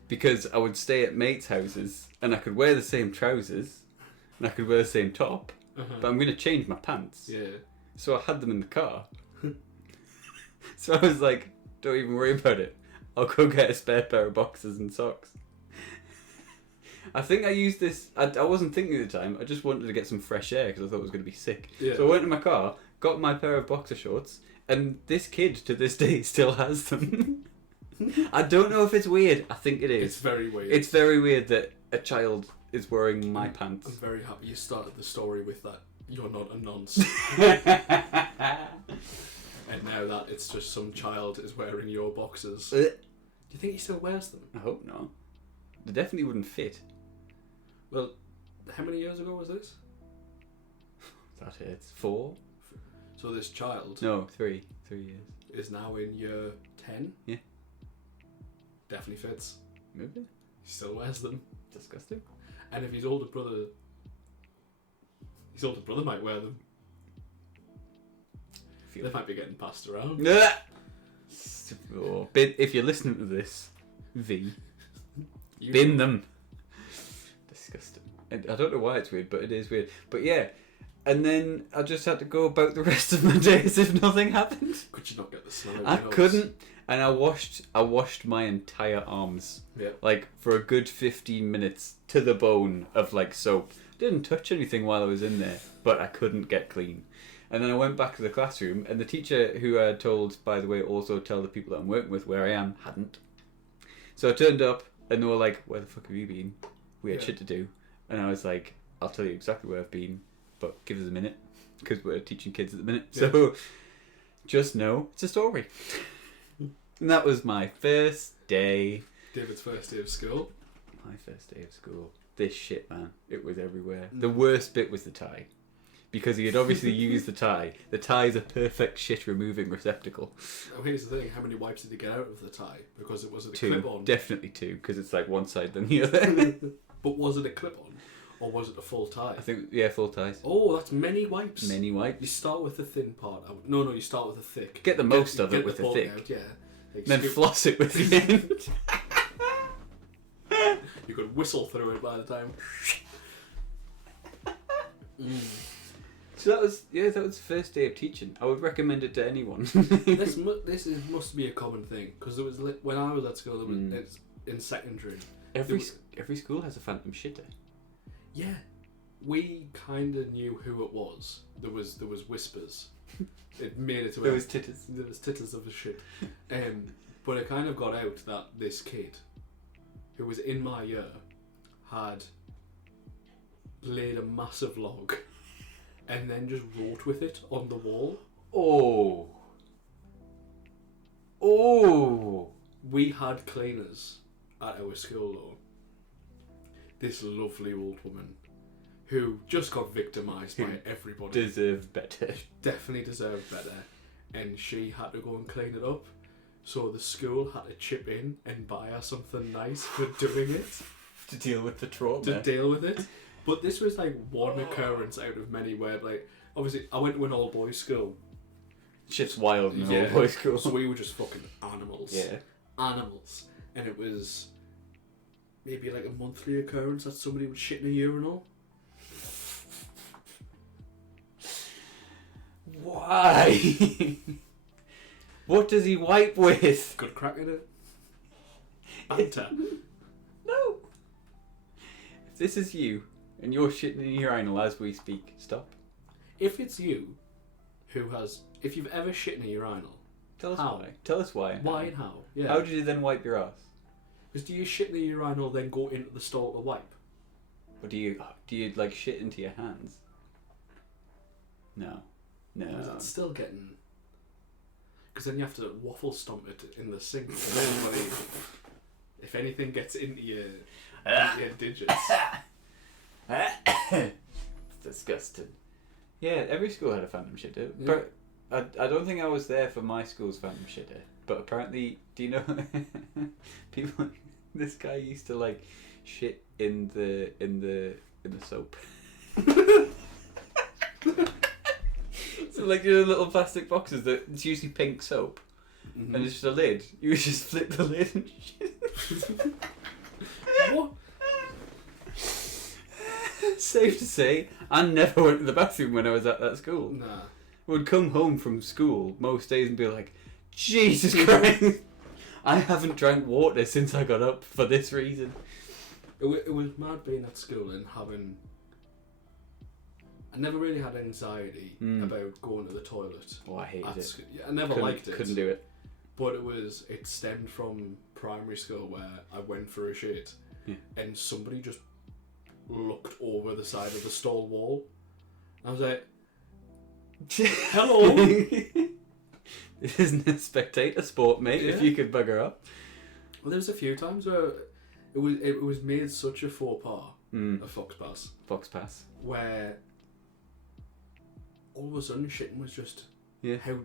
because I would stay at mates' houses and I could wear the same trousers and I could wear the same top, but I'm going to change my pants. Yeah. So I had them in the car. So I was like, don't even worry about it. I'll go get a spare pair of boxers and socks. I think I used this... I wasn't thinking at the time. I just wanted to get some fresh air because I thought it was going to be sick. Yeah. So I went in my car, got my pair of boxer shorts, and this kid, to this day, still has them. I don't know if it's weird. I think it is. It's very weird. It's very weird that a child is wearing my pants. I'm very happy you started the story with that. You're not a nonce. And now that it's just some child is wearing your boxers. Do you think he still wears them? I hope not. They definitely wouldn't fit. Well, how many years ago was this? That hurts. 4? So this child... No, 3. 3 years. Is now in year 10? Yeah. Definitely fits. Maybe. He still wears them. Disgusting. And if his older brother might wear them. They might be getting passed around. Oh, if you're listening to this, V, bin them. Disgusting. And I don't know why it's weird, but it is weird. But yeah, and then I just had to go about the rest of my day as if nothing happened. Could you not get the smell? I couldn't, and I washed my entire arms. Yeah. Like for a good 15 minutes to the bone of like soap. Didn't touch anything while I was in there, but I couldn't get clean. And then I went back to the classroom, and the teacher, who I had told, by the way, also tell the people that I'm working with where I am, hadn't. So I turned up, and they were like, "Where the fuck have you been? We had shit to do." And I was like, "I'll tell you exactly where I've been, but give us a minute, because we're teaching kids at the minute." Yeah. So just know it's a story. And that was my first day. David's first day of school. My first day of school. This shit, man. It was everywhere. The worst bit was the tie. Because he had obviously used the tie. The tie is a perfect shit removing receptacle. Oh, here's the thing. How many wipes did he get out of the tie? Because it was a 2. clip-on. Definitely 2, because it's like one side than the other. But was it a clip-on? Or was it a full tie? I think, yeah, full ties. Oh, that's many wipes. Many wipes. You start with the thin part. No, you start with the thick. Get the most of it with the thick. Out, yeah. Like Then floss it with the end. You could whistle through it by the time. So that was first day of teaching. I would recommend it to anyone. Must be a common thing because there was when I was at school. There was it's in secondary. Every school has a phantom shitter. Yeah, we kind of knew who it was. There was whispers. It made it to There was titters. There was titters of the shit. But it kind of got out that this kid, who was in my year, had laid a massive log and then just wrote with it on the wall. Oh. We had cleaners at our school though. This lovely old woman who just got victimised by everybody. Deserved better. Definitely deserved better. And she had to go and clean it up. So the school had to chip in and buy her something nice for doing it. To deal with the trauma. To deal with it. But this was like one occurrence out of many where, like, obviously I went to an all boys school. Shit's wild in an all boys school. So we were just fucking animals. Yeah. Animals. And it was maybe like a monthly occurrence that somebody would shit in a urinal. Why? What does he wipe with? Good crack in it. Banter. No. If this is you and you're shitting in a urinal as we speak, stop. If it's you if you've ever shit in a urinal, Tell us how? why. Tell us why. Why and how? Yeah. How did you then wipe your ass? Because do you shit in the urinal then go into the stall to wipe? Or do you like shit into your hands? No. Because it's still getting. Because then you have to waffle stomp it in the sink. If anything gets into your digits. It's disgusting. Yeah, every school had a phantom shitter, but I don't think I was there for my school's phantom shitter. But apparently, do you know people? This guy used to like shit in the soap. So like little plastic boxes that it's usually pink soap, and it's just a lid. You would just flip the lid and shit. What? Safe to say, I never went to the bathroom when I was at that school. Nah. I would come home from school most days and be like, Jesus Christ, I haven't drank water since I got up for this reason. It was mad being at school and having. I never really had anxiety about going to the toilet. Oh, I hated it. I never liked it. Couldn't do it. But it stemmed from primary school where I went for a shit and somebody just looked over the side of the stall wall. I was like, hello. This isn't a spectator sport, mate. If you could bugger up. Well, there was a few times where it was made such a faux pas, a fox pass, where all of a sudden shitting was just how.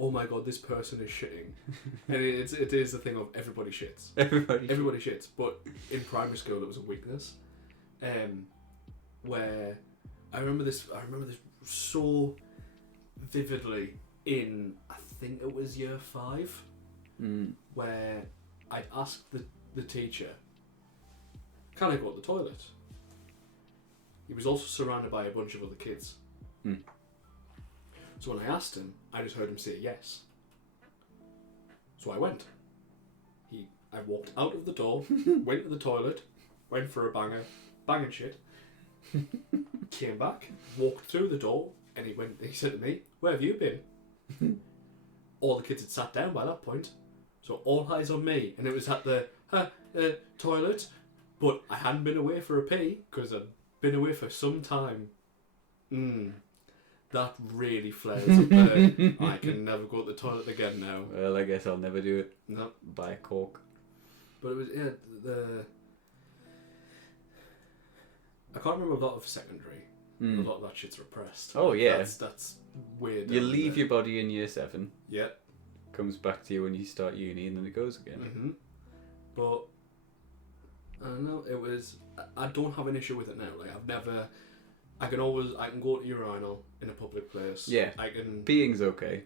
Oh my god, this person is shitting, and it is the thing of everybody shits. Everybody shits, but in primary school it was a weakness, where I remember this so vividly in I think it was year 5, where I'd asked the teacher, "Can I go to the toilet?" He was also surrounded by a bunch of other kids. So when I asked him, I just heard him say yes. So I went. I walked out of the door, went to the toilet, went for a banger, banging shit, came back, walked through the door, and he said to me, "Where have you been?" All the kids had sat down by that point, so all eyes on me, and it was at the toilet, but I hadn't been away for a pee, because I'd been away for some time. That really flares up there. I can never go to the toilet again now. Well, I guess I'll never do it. No. Buy a cork. But it was, I can't remember a lot of secondary. A lot of that shit's repressed. Oh, yeah. That's weird. You leave your body in year 7. Yeah. Comes back to you when you start uni, and then it goes again. But, I don't know, I don't have an issue with it now. Like, I've never... I can go to urinal in a public place. Yeah. I can. Being's okay.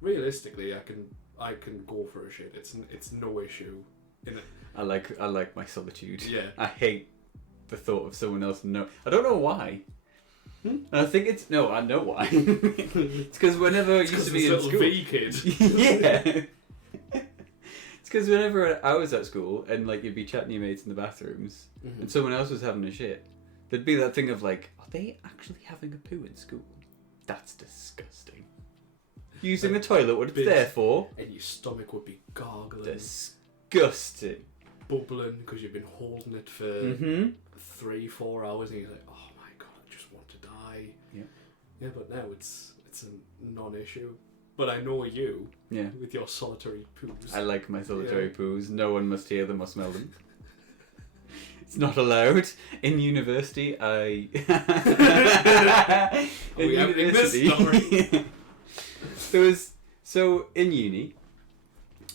Realistically, I can go for a shit. It's no issue. I like my solitude. Yeah. I hate the thought of someone else. No, I don't know why. And I think it's I know why. It's because whenever I used to be in little school, V kid. yeah. It's because whenever I was at school and like you'd be chatting to your mates in the bathrooms and someone else was having a shit, there'd be that thing of like, are they actually having a poo in school? That's disgusting. Using the toilet, what it's there for. And your stomach would be gargling. Disgusting. Bubbling because you've been holding it for 3-4 hours and you're like, oh my god, I just want to die. Yeah. Yeah, but now it's a non-issue. But I know you. Yeah. With your solitary poos. I like my solitary poos. No one must hear them or smell them. It's not allowed. In university, we have this story. So in uni,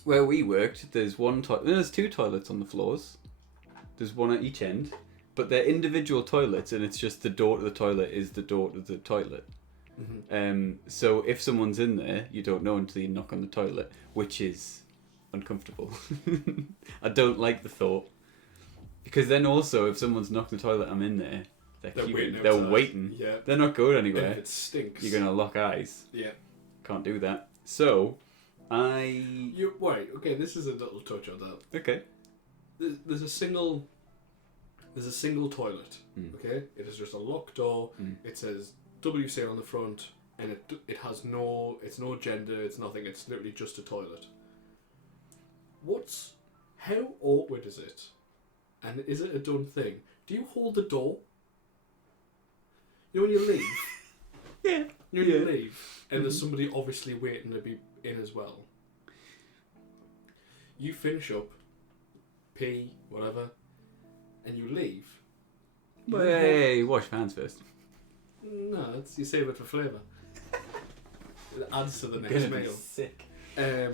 where we worked, there's there's 2 toilets on the floors. There's one at each end, but they're individual toilets, and it's just the door to the toilet is the door to the toilet. So if someone's in there, you don't know until you knock on the toilet, which is uncomfortable. I don't like the thought, because then also if someone's knocked the toilet, I'm in there. They're waiting. Yeah. They're not going anywhere. If it stinks. You're gonna lock eyes. Yeah. Can't do that. So, Wait. Okay, this is a little touch on that. Okay. There's a single toilet. Okay, it is just a locked door. It says WC on the front, and it has it's no gender. It's nothing. It's literally just a toilet. How awkward is it? And is it a done thing? Do you hold the door? You know when you leave. Yeah. You know when you leave, and there's somebody obviously waiting to be in as well. You finish up, pee, whatever, and you leave. But hey, wash your hands first. No, you save it for flavour. It adds to the next meal. Sick. I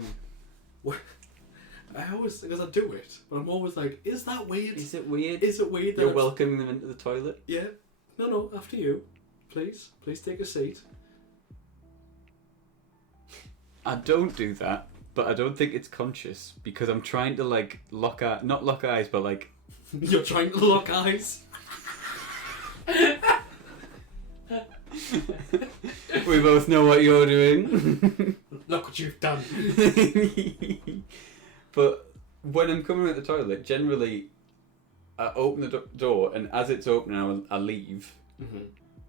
always, because I do it, but I'm always like, is that weird? Is it weird? Is it weird that You're welcoming them into the toilet? Yeah. No, after you. Please take a seat. I don't do that, but I don't think it's conscious, because I'm trying to like not lock eyes, but like... You're trying to lock eyes? We both know what you're doing. Look what you've done. But when I'm coming out the toilet, generally I open the door, and as it's opening, I leave,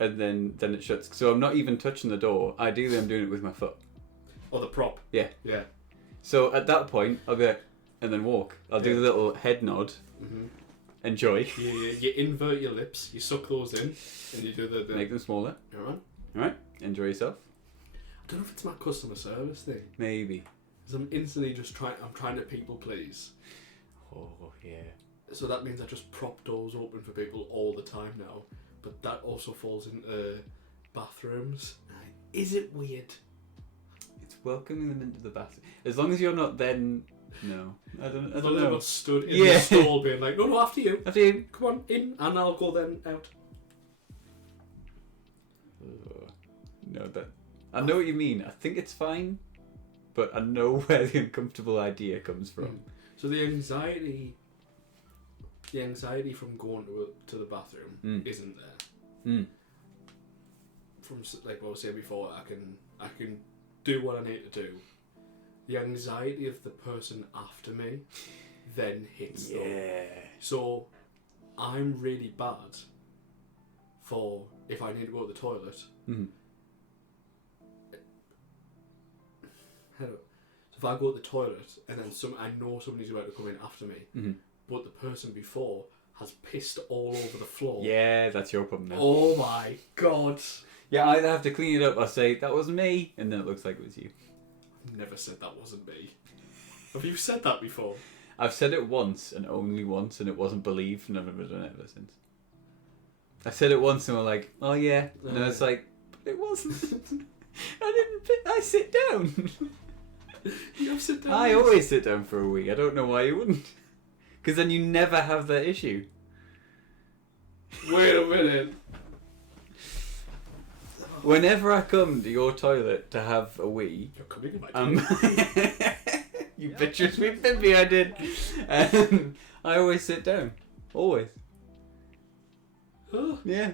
and then it shuts. So I'm not even touching the door. Ideally, I'm doing it with my foot. Or the prop. Yeah. Yeah. So at that point, I'll be like, and then walk. I'll do the little head nod. Enjoy. You invert your lips, you suck those in, and you do the Make them smaller. Alright. Enjoy yourself. I don't know if it's my customer service thing. Maybe. Because I'm instantly I'm trying to people please. Oh, yeah. So that means I just prop doors open for people all the time now. But that also falls into bathrooms. Is it weird? It's welcoming them into the bathroom. As long as you're not then... No. I don't know. They're not stood in the stall being like, no, after you. After you. Come on, in, and I'll go then out. No, I know what you mean. I think it's fine, but I know where the uncomfortable idea comes from. So the anxiety from going to the bathroom isn't there. From like what I was saying before, I can do what I need to do. The anxiety of the person after me then hits them. So I'm really bad for if I need to go to the toilet. So if I go to the toilet and then I know somebody's about to come in after me, but the person before has pissed all over the floor. Yeah, that's your problem now. Oh my god. Yeah, I either have to clean it up or say, that wasn't me, and then it looks like it was you. I've never said that wasn't me. Have you said that before? I've said it once, and only once, and it wasn't believed, and I've never done it ever since. I said it once, and we're like, oh yeah. And it's like, but it wasn't. I sit down. You have sit down. I always sit down for a wee. I don't know why you wouldn't. Because then you never have that issue. Wait a minute. Whenever I come to your toilet to have a wee, You're coming in my toilet. You bitch sweet me, I did. I always sit down. Always. Yeah.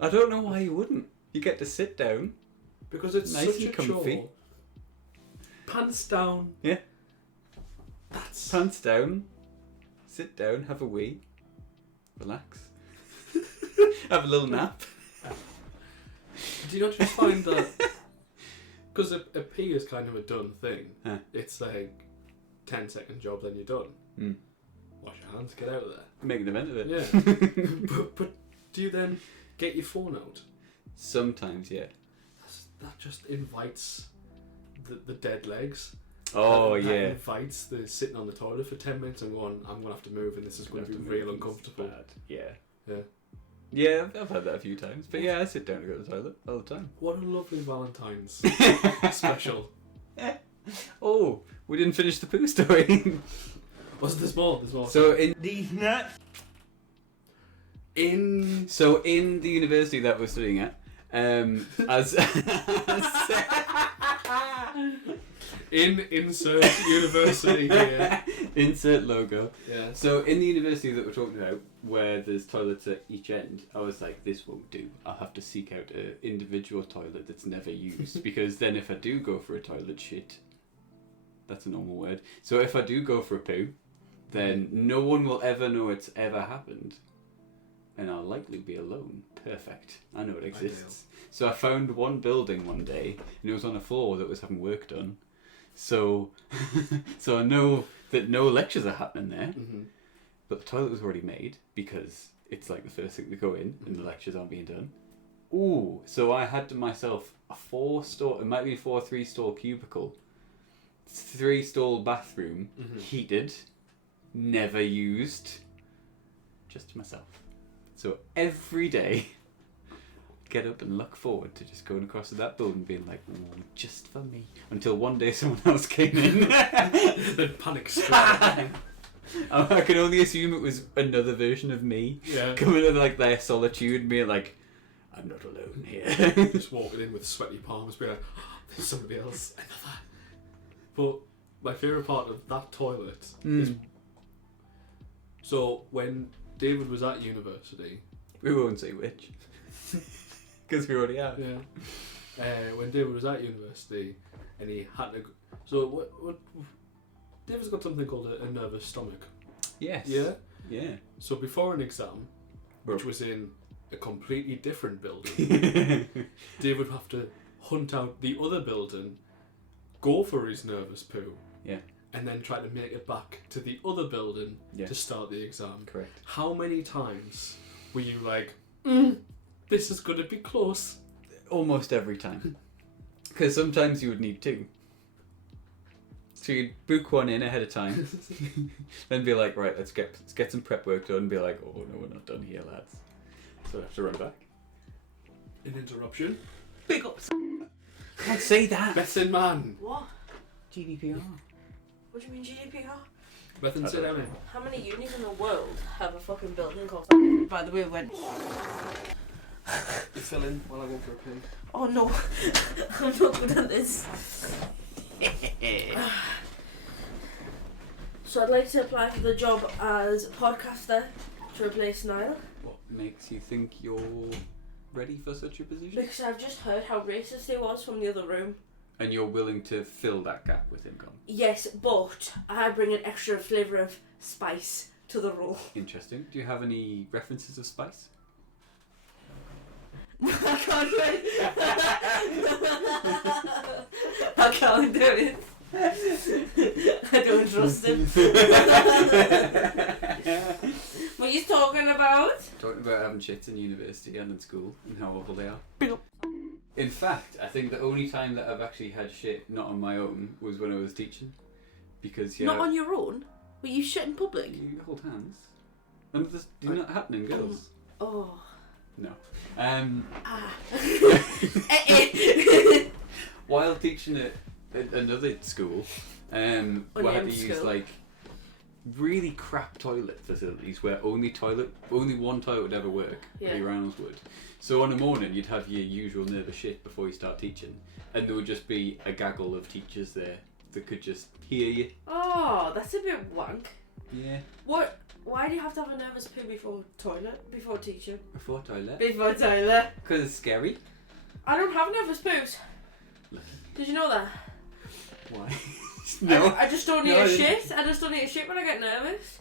I don't know why you wouldn't. You get to sit down. Because it's Nice such and a comfy. chore. Pants down. Yeah. That's... Pants down. Sit down, have a wee. Relax. Have a little nap. Do you not just find that... Because a pee is kind of a done thing. Huh. It's like 10-second job, then you're done. Mm. Wash your hands, get out of there. Make an event of it. Yeah. but do you then get your phone out? Sometimes, yeah. That just invites the dead legs. Oh, that yeah. invites the sitting on the toilet for 10 minutes and going, I'm going to have to move and this is going to be real uncomfortable. Bad. Yeah. Yeah. Yeah, I've had that a few times. But yeah, I sit down to go to the toilet all the time. What a lovely Valentine's special. Oh, we didn't finish the poo story. Was there's more? There's more. So in the university that we're studying at, as insert university here. Insert logo. Yeah. So in the university that we're talking about, where there's toilets at each end, I was like, this won't do. I'll have to seek out an individual toilet that's never used, because then if I do go for a toilet shit, that's a normal word. So if I do go for a poo, then no one will ever know it's ever happened. And I'll likely be alone. Perfect. I know it exists. So I found one building one day, and it was on a floor that was having work done. So I know that no lectures are happening there, but the toilet was already made, because it's like the first thing to go in, and the lectures aren't being done. Ooh, so I had to myself a 4-stall, it might be a 3-stall cubicle, 3-stall bathroom, heated, never used, just to myself. So every day, get up and look forward to just going across to that building, being like, "Ooh, just for me." Until one day someone else came in. Then panic struck. I can only assume it was another version of me coming in like their solitude and being like, "I'm not alone here." Just walking in with sweaty palms, being like, oh, "There's somebody else." Another. But my favourite part of that toilet is so when David was at university. We won't say which. Because we already have. Yeah. When David was at university and he had to... So what David's got something called a nervous stomach. Yes. Yeah? Yeah. So before an exam, which was in a completely different building, David would have to hunt out the other building, go for his nervous poo, and then try to make it back to the other building to start the exam. Correct. How many times were you like, this is going to be close? Almost every time. Because sometimes you would need 2. So you'd book one in ahead of time, then be like, right, let's get some prep work done, and be like, oh no, we're not done here, lads. So I have to run back. An interruption. Big ups. Can't say that. Bethan man. What? GDPR. What do you mean GDPR? Bethan, sit down here. How many unis in the world have a fucking building called that? By the way, when... You fill in while I go for a pee. Oh no, I'm not good at this. So I'd like to apply for the job as podcaster to replace Niall. What makes you think you're ready for such a position? Because I've just heard how racist he was from the other room. And you're willing to fill that gap with him, Con? Yes, but I bring an extra flavour of spice to the role. Interesting. Do you have any references of spice? I can't do it. I can't do it. I don't trust him. What are you talking about? Talking about having shits in university and in school and how awful they are. In fact, I think the only time that I've actually had shit not on my own was when I was teaching. Because Not on your own? Were you shit in public? You hold hands. And this do not happen in girls. Oh. No. While teaching at another school, we had to use like really crap toilet facilities where only one toilet would ever work. The rounds would. So on a morning you'd have your usual nervous shit before you start teaching, and there would just be a gaggle of teachers there that could just hear you. Oh, that's a bit wank. Yeah. What? Why do you have to have a nervous poo before toilet? Before teaching? Before toilet. Before toilet. Because it's scary. I don't have nervous poos. Did you know that? Why? No. I just don't need No, a I shit. I just don't need a shit when I get nervous.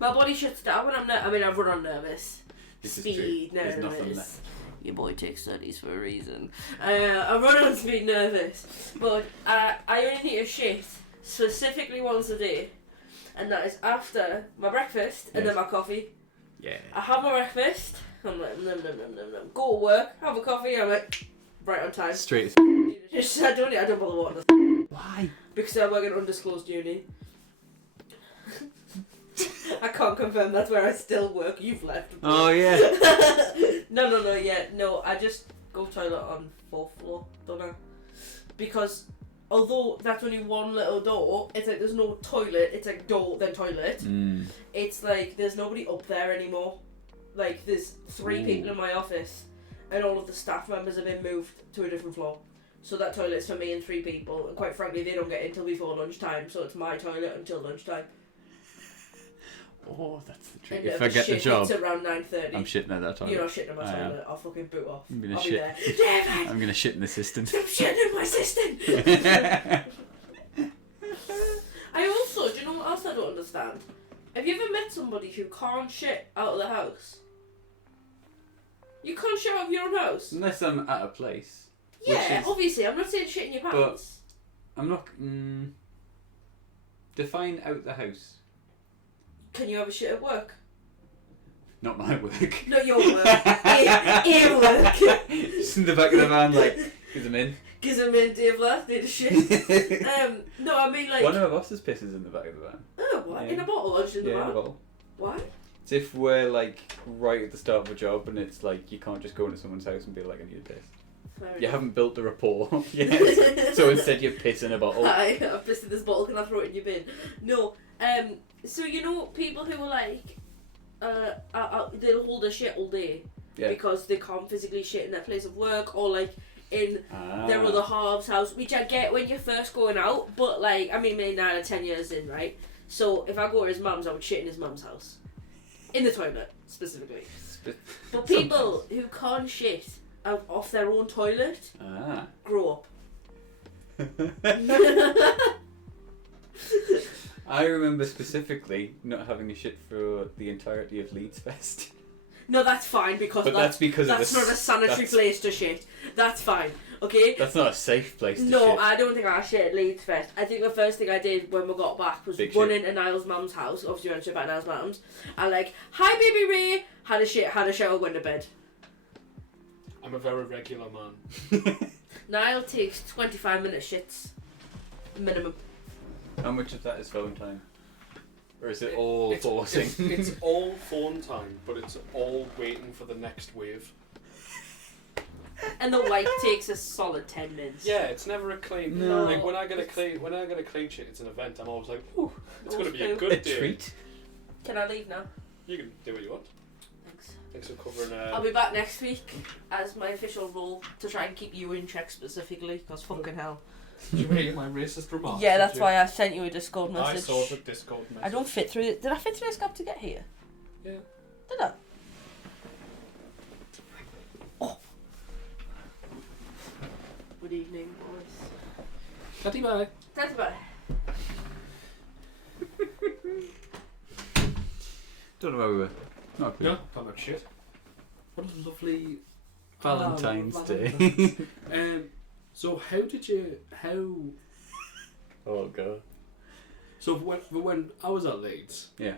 My body shuts down when I'm I run on nervous. This is Speed true. There's nothing nervous. left. Your boy takes studies for a reason. I run on speed nervous. But I only need a shit specifically once a day. And that is after my breakfast and then my coffee. Yeah. I have my breakfast. I'm like, nom, nom, nom, nom, nom. Go to work, have a coffee. I'm like, right on time. Straight. Just, I don't bother watching. Why? Because I work at an undisclosed uni. I can't confirm that's where I still work. You've left. Oh yeah. No, I just go toilet on 4th floor, don't I? Because although that's only one little door, it's like there's no toilet, it's like door, then toilet. It's like there's nobody up there anymore. Like there's 3 people in my office and all of the staff members have been moved to a different floor. So that toilet's for me and 3 people, and quite frankly they don't get in till before lunchtime, so it's my toilet until lunchtime. Oh, that's the trick. And If I get the job, it's around 9:30. I'm shitting at that toilet. You're not shitting in my I am. toilet. I'll fucking boot off. I'm gonna I'll shit. be there. Yeah, man. I'm gonna shit in the assistant. I'm shitting in my assistant. I also, do you know what else I don't understand? Have you ever met somebody who can't shit out of the house? You can't shit out of your own house? Unless I'm at a place. Yeah, obviously. I'm not saying shit in your pants. I'm not. Define out the house. Can you have a shit at work? Not my work. Not your work. Ear work. Just in the back of the van, like, get them in. Gives them in, Dave last, need a shit. No, I mean like... One of our bosses pisses in the back of the van. Oh, what? Yeah. In a bottle or just in the Yeah, van? in a bottle. Why? It's if we're, like, right at the start of a job and it's like, you can't just go into someone's house and be like, I need a piss. Fair You enough. haven't built the rapport yet. So instead you piss in a bottle. Hi, I've pissed in this bottle, can I throw it in your bin? No, so you know people who are like, they'll hold a shit all day because they can't physically shit in their place of work or like in their other half's house, which I get when you're first going out, but like, I mean, maybe 9 or 10 years in, right? So if I go to his mum's, I would shit in his mum's house. In the toilet, specifically. But people who can't shit out off their own toilet, grow up. I remember specifically not having a shit for the entirety of Leeds Fest. No, that's fine because But that's because of that's the not a sanitary place to shit. That's fine, okay? That's not a safe place to No, shit. I don't think I shit at Leeds Fest. I think the first thing I did when we got back was Big run shit. into Niall's mum's house. Obviously, we went to about Niall's mum's. And like, hi, baby Ray. Had a shit, had a shower, went to bed. I'm a very regular man. Niall takes 25-minute shits, minimum. How much of that is phone time? Or is it all It's- forcing? It's all phone time, but it's all waiting for the next wave. And the wipe takes a solid 10 minutes. Yeah, it's never a clean. No. Like when I get a clean sheet, it's an event. I'm always like, ooh, it's going to be a Okay. good a day. treat. Can I leave now? You can do what you want. Thanks. Thanks for covering. I'll be back next week as my official role to try and keep you in check specifically, because fucking hell. Did you read my racist remarks? Yeah, that's why I sent you a Discord message. I saw the Discord message. I don't fit through it. Did I fit through this gap to get here? Yeah. Did I? Oh. Good evening, boys. Tatty bye. That's about it. Don't know where we were. Not a clue. No, talk about shit. What a lovely. Valentine's Day. So how did you? Oh god. So when I was at Leeds, Yeah.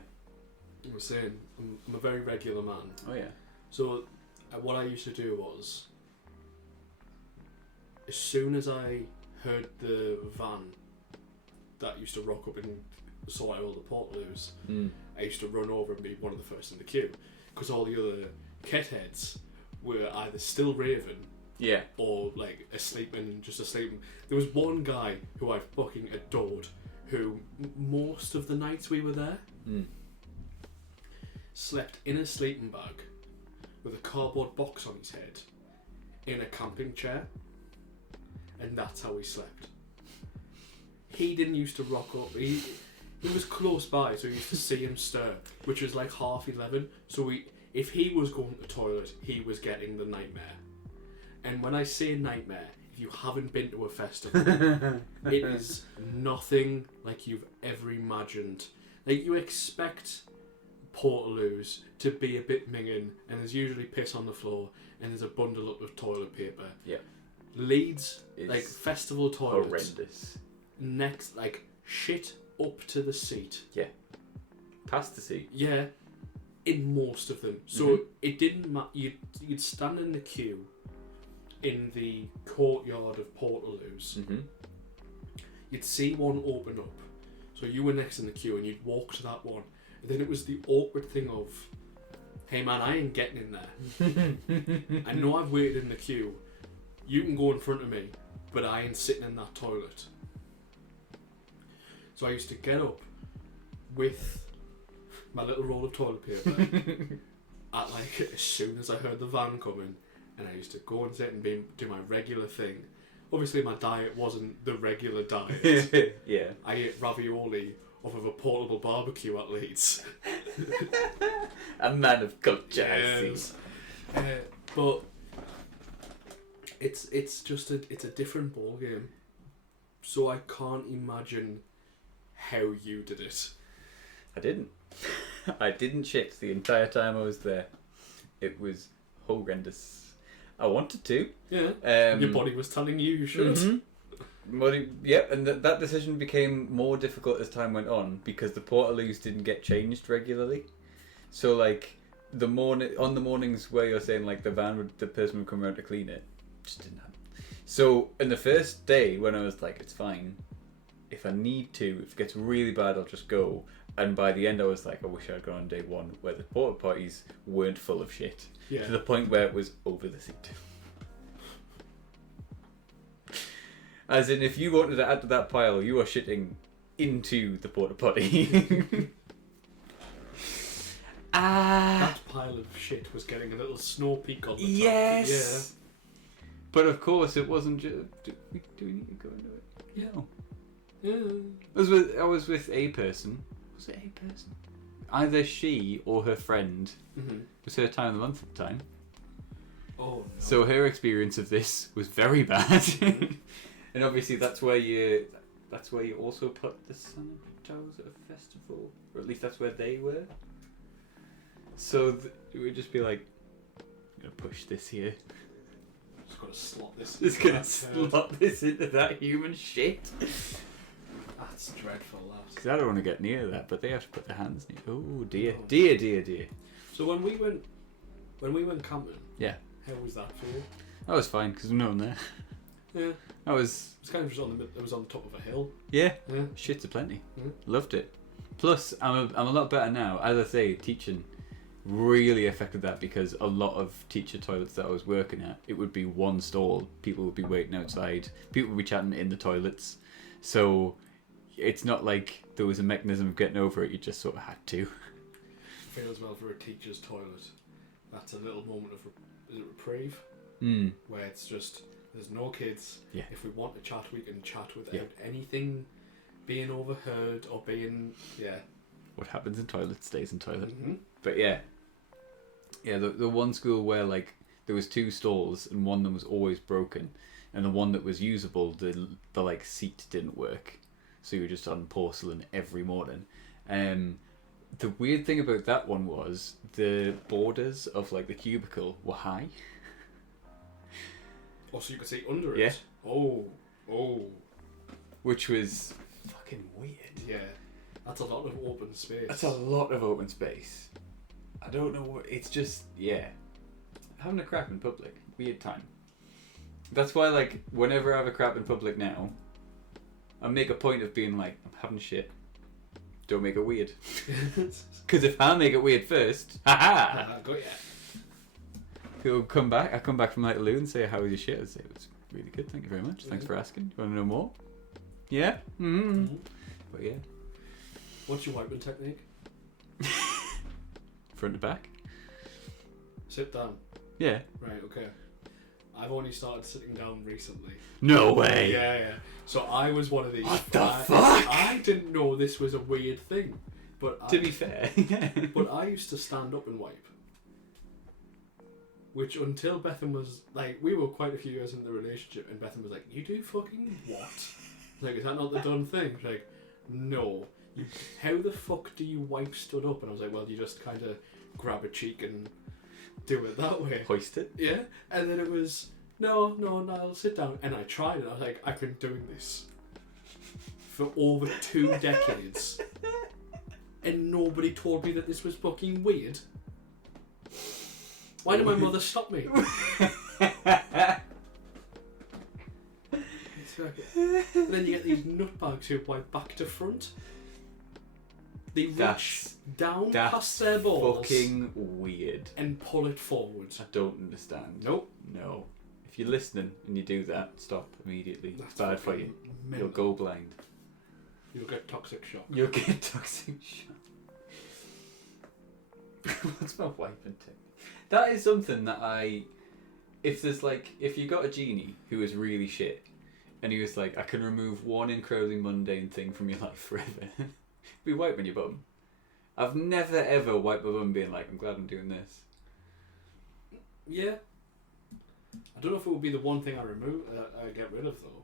I was saying I'm a very regular man. Oh yeah. So what I used to do was, as soon as I heard the van that used to rock up and sort out all the portaloos, I used to run over and be one of the first in the queue, because all the other ketheads were either still raving or like asleep and just asleep. There was one guy who I fucking adored, who most of the nights we were there slept in a sleeping bag with a cardboard box on his head in a camping chair, and that's how he slept. he didn't used to rock up. He was close by, so he used to see him stir, which was like 11:30. So if he was going to the toilet, he was getting the nightmare. And when I say nightmare, if you haven't been to a festival, it is nothing like you've ever imagined. Like, you expect Portaloos to be a bit minging, and there's usually piss on the floor, and there's a bundle up of toilet paper. Yeah. Leeds, like, festival toilets. Horrendous. Next, like, shit up to the seat. Yeah. Past the seat. Yeah. In most of them. So it didn't matter. You'd stand in the queue in the courtyard of Portaloos. You'd see one open up. So you were next in the queue and you'd walk to that one. And then it was the awkward thing of, hey man, I ain't getting in there. I know I've waited in the queue. You can go in front of me, but I ain't sitting in that toilet. So I used to get up with my little roll of toilet paper at like as soon as I heard the van coming, and I used to go and sit and do my regular thing. Obviously my diet wasn't the regular diet. Yeah. I ate ravioli off of a portable barbecue at Leeds. A man of culture, yes. But it's a different ball game. So I can't imagine how you did it. I didn't. I didn't shit the entire time I was there. It was horrendous. I wanted to. Yeah. Your body was telling you should. And that decision became more difficult as time went on because the Portaloos didn't get changed regularly. So like on the mornings where you're saying like the person would come around to clean it, just didn't happen. So in the first day when I was like, it's fine. If I need to, if it gets really bad, I'll just go. And by the end, I was like, I wish I'd gone on day one where the porta potties weren't full of shit. Yeah. To the point where it was over the seat. As in, if you wanted to add to that pile, you are shitting into the porta potty. That pile of shit was getting a little snow peak on the top. Yes. Yeah. But of course, it wasn't just. Do we need to go into it? Yeah. Yeah. I was with a person. Was it a person? Either she or her friend. It was her time of the month at the time. Oh no. So her experience of this was very bad. And obviously that's where you also put the sanitars at a festival, or at least that's where they were. So it would just be like, I'm gonna push this here. Just gotta slot this. Just gonna slot this into that human shit. That's dreadful. Because I don't want to get near that, but they have to put their hands near. Oh dear, dear. So when we went camping, yeah, how was that for you? That was fine because there's no one there. Yeah, I was. It was kind of just it was on the top of a hill. Yeah, yeah. Shits aplenty. Yeah. Loved it. Plus, I'm a lot better now. As I say, teaching really affected that because a lot of teacher toilets that I was working at, it would be one stall. People would be waiting outside. People would be chatting in the toilets. So it's not like there was a mechanism of getting over it. You just sort of had to. Feels well for a teacher's toilet. That's a little moment of reprieve. Where it's just there's no kids. Yeah. If we want to chat, we can chat without anything being overheard or being What happens in toilet stays in toilet. But yeah, the one school where like there was two stalls and one of them was always broken, and the one that was usable, the like seat didn't work, so you were just on porcelain every morning. The weird thing about that one was the borders of like the cubicle were high. Oh, so you could see under it? Yeah. Oh. Which was fucking weird. Yeah. That's a lot of open space. That's a lot of open space. I don't know what... It's just... Yeah. Having a crap in public. Weird time. That's why, like, whenever I have a crap in public now, I make a point of being like, I'm having shit. Don't make it weird. Because if I make it weird first, haha! Got ya. He'll come back. I come back from like the loo and say, "How was your shit?" I say, "It was really good. Thank you very much. Thanks for asking. You want to know more?" Yeah. But yeah. What's your wiping technique? Front to back. Sit down. Yeah. Right. Okay. I've only started sitting down recently. No way. Yeah. So I was one of these. What the fuck? I didn't know this was a weird thing, but To be fair. but I used to stand up and wipe. Which until Bethan was like, we were quite a few years into the relationship, and Bethan was like, "You do fucking what? Like, is that not the done thing?" She's like, "No. How the fuck do you wipe stood up?" And I was like, "Well, you just kind of grab a cheek and do it that way." Hoist it. Yeah. And then it was, no, I'll sit down. And I tried it. I was like, I've been doing this for over 2 decades, and nobody told me that this was fucking weird. Why did my mother stop me? And then you get these nutbags who wipe back to front. They reach down past their balls. Fucking weird. And pull it forward. I don't understand. Nope. No. If you're listening and you do that, stop immediately. That's It's bad for you. mental. You'll go blind. You'll get toxic shock. You'll get toxic shock. What's my wiping tip? That is something that if you got a genie who was really shit, and he was like, I can remove one incredibly mundane thing from your life forever, be wiping your bum. I've never ever wiped my bum being like, I'm glad I'm doing this. Yeah. I don't know if it would be the one thing I get rid of though.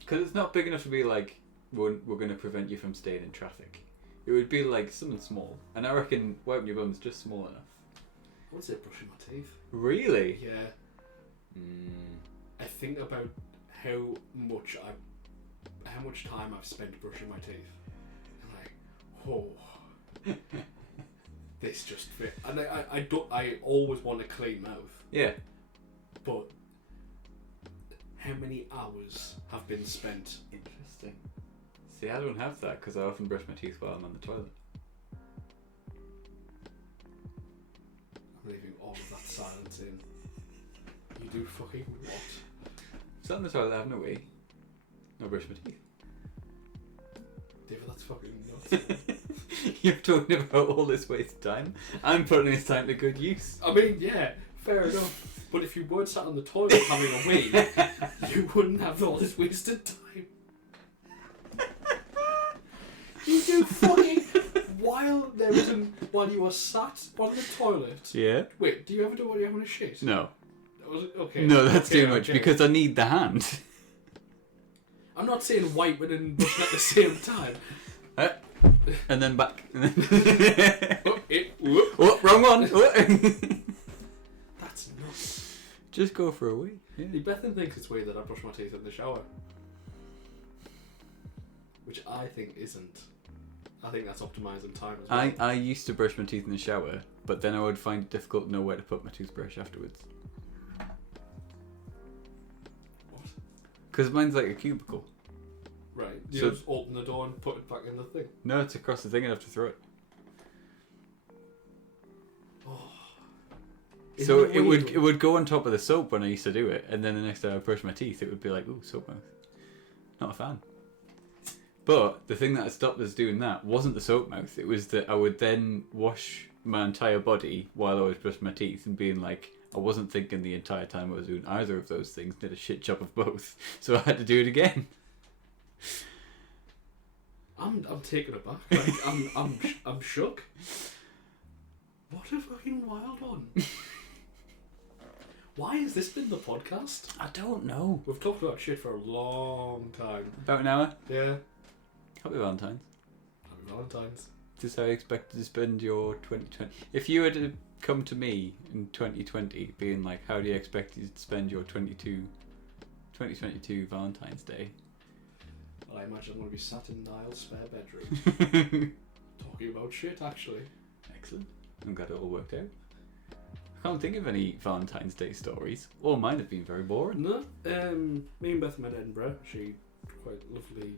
Because it's not big enough to be like, we're going to prevent you from staying in traffic. It would be like something small. And I reckon wiping your bum's just small enough. I would say brushing my teeth. Really? Yeah. I think about how much time I've spent brushing my teeth. I'm like, oh, this just fit. And I always want a clean mouth. Yeah. But how many hours have been spent? Interesting. See, I don't have that because I often brush my teeth while I'm on the toilet. I'm leaving all of that silence in. You do fucking what? Sit on the toilet having a wee. No brush my teeth. David, that's fucking nuts. You're talking about all this waste of time. I'm putting this time to good use. I mean, yeah, fair enough. But if you weren't sat on the toilet having a wee, you wouldn't have all this wasted time. You do fucking while you were sat on the toilet. Yeah. Wait, do you ever do it while you're having a shit? No. Okay. No, that's okay, too much because I need the hand. I'm not saying wiping and brushing at the same time. And then back. Oh, wrong one. That's nuts. Just go for a wee. Yeah. Bethan thinks it's weird that I brush my teeth in the shower. Which I think isn't. I think that's optimising time as well. I used to brush my teeth in the shower, but then I would find it difficult to know where to put my toothbrush afterwards. What? Because mine's like a cubicle. Right. You So- just open the door and put it back in the thing. No, it's across the thing. I'd have to throw it. Oh. So Isn't it would go on top of the soap when I used to do it, and then the next time I brush my teeth, it would be like, ooh, soap mouth. Not a fan. But the thing that stopped us doing that wasn't the soap mouth. It was that I would then wash my entire body while I was brushing my teeth and being like, I wasn't thinking the entire time I was doing either of those things. Did a shit job of both, so I had to do it again. I'm taken aback. Like I'm shook. What a fucking wild one. Why has this been the podcast? I don't know. We've talked about shit for a long time. About an hour. Yeah. Happy Valentine's. Happy Valentine's. This is how you expected to spend your 2020. If you were to come to me in 2020 being like, how do you expect you to spend your 2022 Valentine's Day? Well, I imagine I'm going to be sat in Niall's spare bedroom talking about shit, actually. Excellent. I'm glad it all worked out. I can't think of any Valentine's Day stories. All mine have been very boring. No. Me and Beth met in Edinburgh. She quite lovingly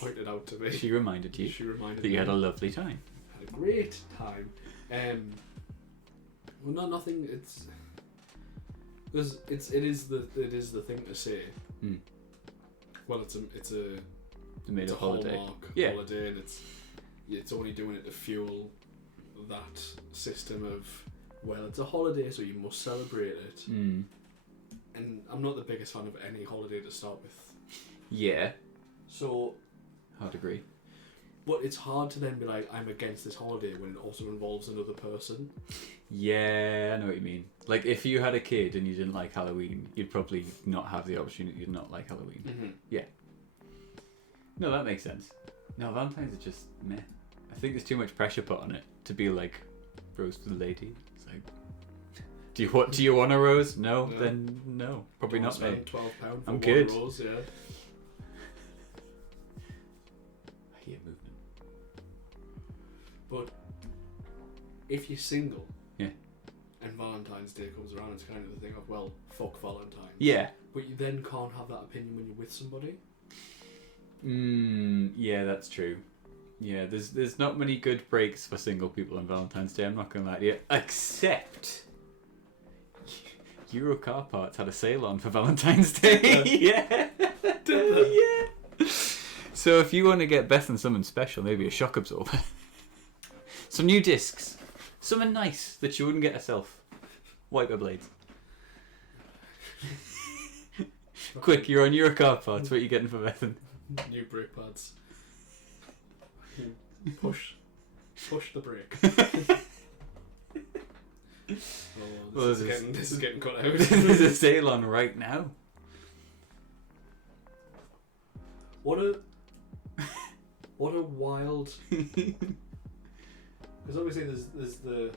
pointed out to me. She reminded you She reminded that you me. had a lovely time. Had a great time. Well, no, nothing. It is the thing to say. Mm. Well, it's a Made it's a a holiday. hallmark holiday, and it's only doing it to fuel that system of, well, it's a holiday, so you must celebrate it. Mm. and I'm not the biggest fan of any holiday to start with. Yeah, So, I'd agree. but it's hard to then be like, I'm against this holiday when it also involves another person. Yeah, I know what you mean. Like, if you had a kid and you didn't like Halloween, you'd probably not have the opportunity to not like Halloween. Mm-hmm. No, that makes sense. No, Valentine's is just meh. I think there's too much pressure put on it to be like rose to the lady. It's like, do you want a rose? No, No. then no, probably Don't not me. spend £12 for I'm one good. rose, yeah. I hear movement. But if you're single, Yeah. and Valentine's Day comes around, it's kind of the thing of, well, fuck Valentine's. Yeah. But you then can't have that opinion when you're with somebody. Yeah, that's true. Yeah, there's not many good breaks for single people on Valentine's Day, I'm not gonna lie to you. Except Euro Car Parts had a sale on for Valentine's Day. Yeah. Yeah. So if you want to get Beth and something special, maybe a shock absorber. Some new discs. Something nice that you wouldn't get herself. Wiper blades. Quick, you're on Euro Car Parts, what are you getting for Bethan? New brake pads. Push the brake. Well, this is getting cut out. There's a sale on right now. What a wild. Because obviously there's the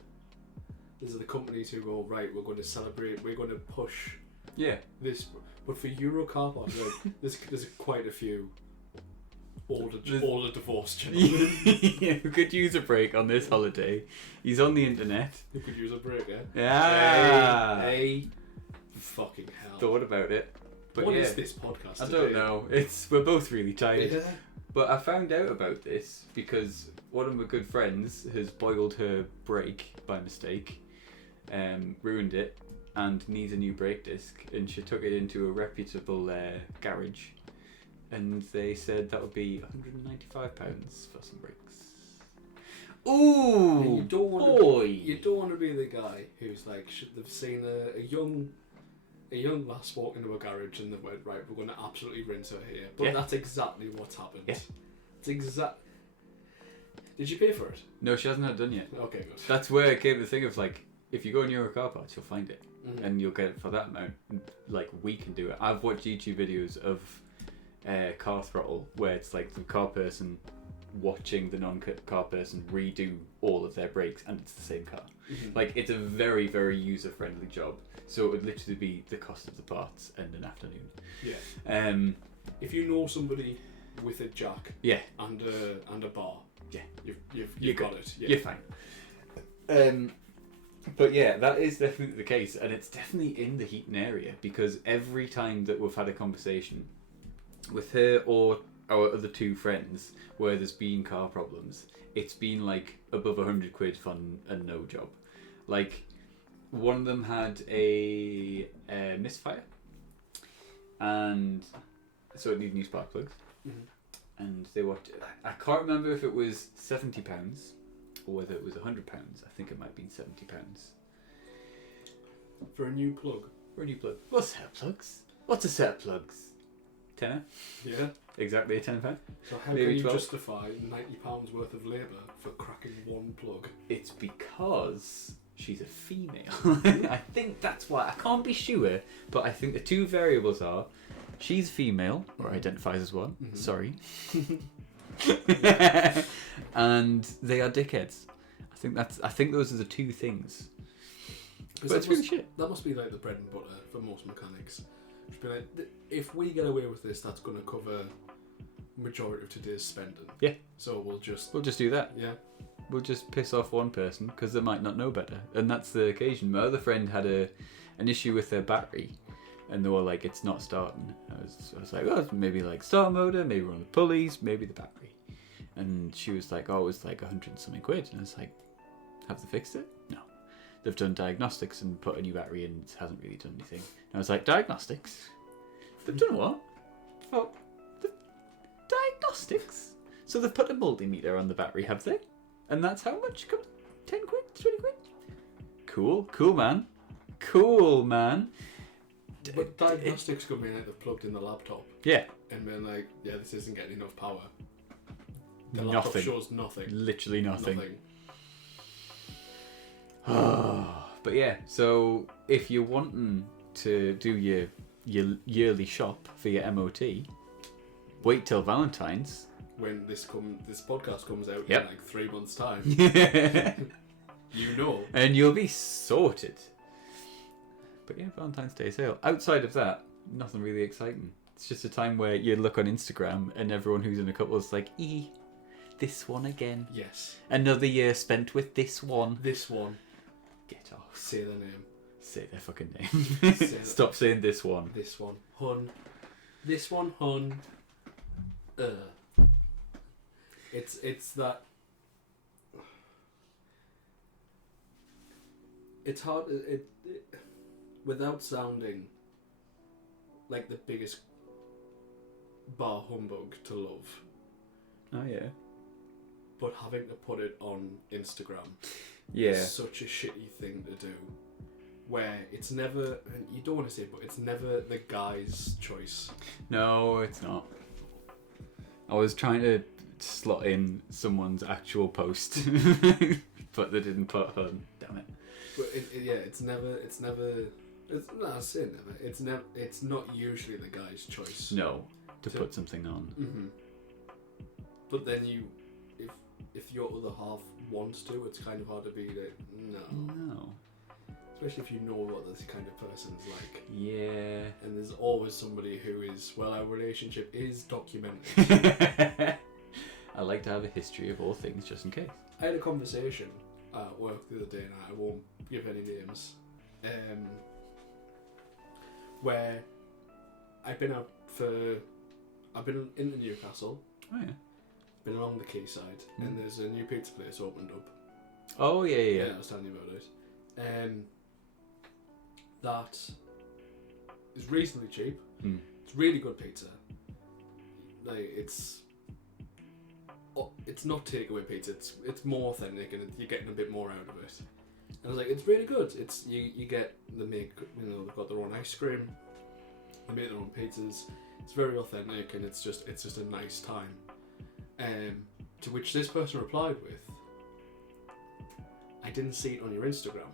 companies who go, right, we're going to celebrate, we're going to push Yeah. this, but for Euro Car Parts, like, there's quite a few older divorced gentlemen Who could use a break on this holiday. He's on the internet. who could use a break, eh? Yeah. Hey, fucking hell. Thought about it. But What yeah, is this podcast I today? don't know. We're both really tired. Yeah. But I found out about this because one of my good friends has boiled her brake by mistake, ruined it, and needs a new brake disc. And she took it into a reputable garage, and they said that would be £195 for some brakes. Ooh, And you don't want to be the guy who's like, they've seen a young lass walk into a garage and they've went, right, we're going to absolutely rinse her here. But Yeah. that's exactly what's happened. Yeah. It's Did you pay for it? No, she hasn't had it done yet. Okay, good. That's where it came the thing of like, if you go in Euro Car Parts, you'll find it. Mhm. And you'll get it for that amount. Like, we can do it. I've watched YouTube videos of Car Throttle where it's like the car person watching the non-car person redo all of their brakes, and it's the same car. Mhm. Like, it's a very, very user-friendly job. So it would literally be the cost of the parts and an afternoon. Yeah. If If you know somebody with a jack yeah, and a bar, Yeah. you've You're got good. it. Yeah. you're fine. But yeah, that is definitely the case, and it's definitely in the Heaton area because every time that we've had a conversation with her or our other two friends where there's been car problems, it's been like above £100 for a no job. Like, one of them had a misfire, and so it needed new spark plugs. Mhm. And they were, I can't remember if it was £70 or whether it was £100. I think it might have been £70 For a new plug. for a new plug. What's a set of plugs? What's a set of plugs? Tenner? Yeah. Exactly a £10. So how Maybe can you 12. justify £90 worth of labour for cracking one plug? It's because she's a female. I think that's why. I can't be sure, but I think the two variables are she's female, or identifies as one. Mhm. Sorry. And they are dickheads. I think those are the two things. But it's really shit. That must be like the bread and butter for most mechanics. Just be like, if we get away with this, that's going to cover majority of today's spending. Yeah. So we'll just do that. yeah. We'll just piss off one person because they might not know better, and that's the occasion. My other friend had an issue with their battery, and they were like, "It's not starting." I was like, "Oh, maybe like start motor, maybe one of the pulleys, maybe the battery." And she was like, "Oh, it was like £100 and something." And I was like, "Have they fixed it?" No. They've done diagnostics and put a new battery in. It hasn't really done anything. And I was like, "Diagnostics? They've done what? For the diagnostics? So they've put a multimeter on the battery, have they? And that's how much? 10 quid? 20 quid? Cool man. But diagnostics could mean like they've plugged in the laptop Yeah. and been like, yeah, this isn't getting enough power. The laptop Nothing. shows nothing. Literally nothing. But yeah, so if you're wanting to do your yearly shop for your MOT, wait till Valentine's. When this podcast comes out Yep. in like 3 months' time, And you know. you'll be sorted. But yeah, Valentine's Day sale. Outside of that, nothing really exciting. It's just a time where you look on Instagram and everyone who's in a couple is like, this one again. Yes. Another year spent with this one. This one. Get off. Say their name. Say their fucking name. Stop saying this one. This one. Hun. This one, hun. It's that. It's hard. It without sounding like the biggest bar humbug to love. Oh yeah. But having to put it on Instagram is such a shitty thing to do. Where it's never, and you don't want to say it, but it's never the guy's choice. No, it's not. I was trying to slot in someone's actual post, but they didn't put hun. Damn it. But it's never. I say never. It's not usually the guy's choice. No, to put something on. Mm-hmm. But then if your other half wants to, it's kind of hard to be like, no. Especially if you know what this kind of person's like. Yeah. And there's always somebody who is, well, our relationship is documented. I like to have a history of all things just in case. I had a conversation at work the other day, and I won't give any names, where I've been into Newcastle. Oh yeah. Been along the quayside, and there's a new pizza place opened up. Oh yeah. I was telling you about it. That is reasonably cheap. It's really good pizza. Like it's not takeaway pizza. It's more authentic, and you're getting a bit more out of it. And I was like, it's really good. It's you get they've got their own ice cream. They make their own pizzas. It's very authentic, and it's just a nice time. To which this person replied with, I didn't see it on your Instagram.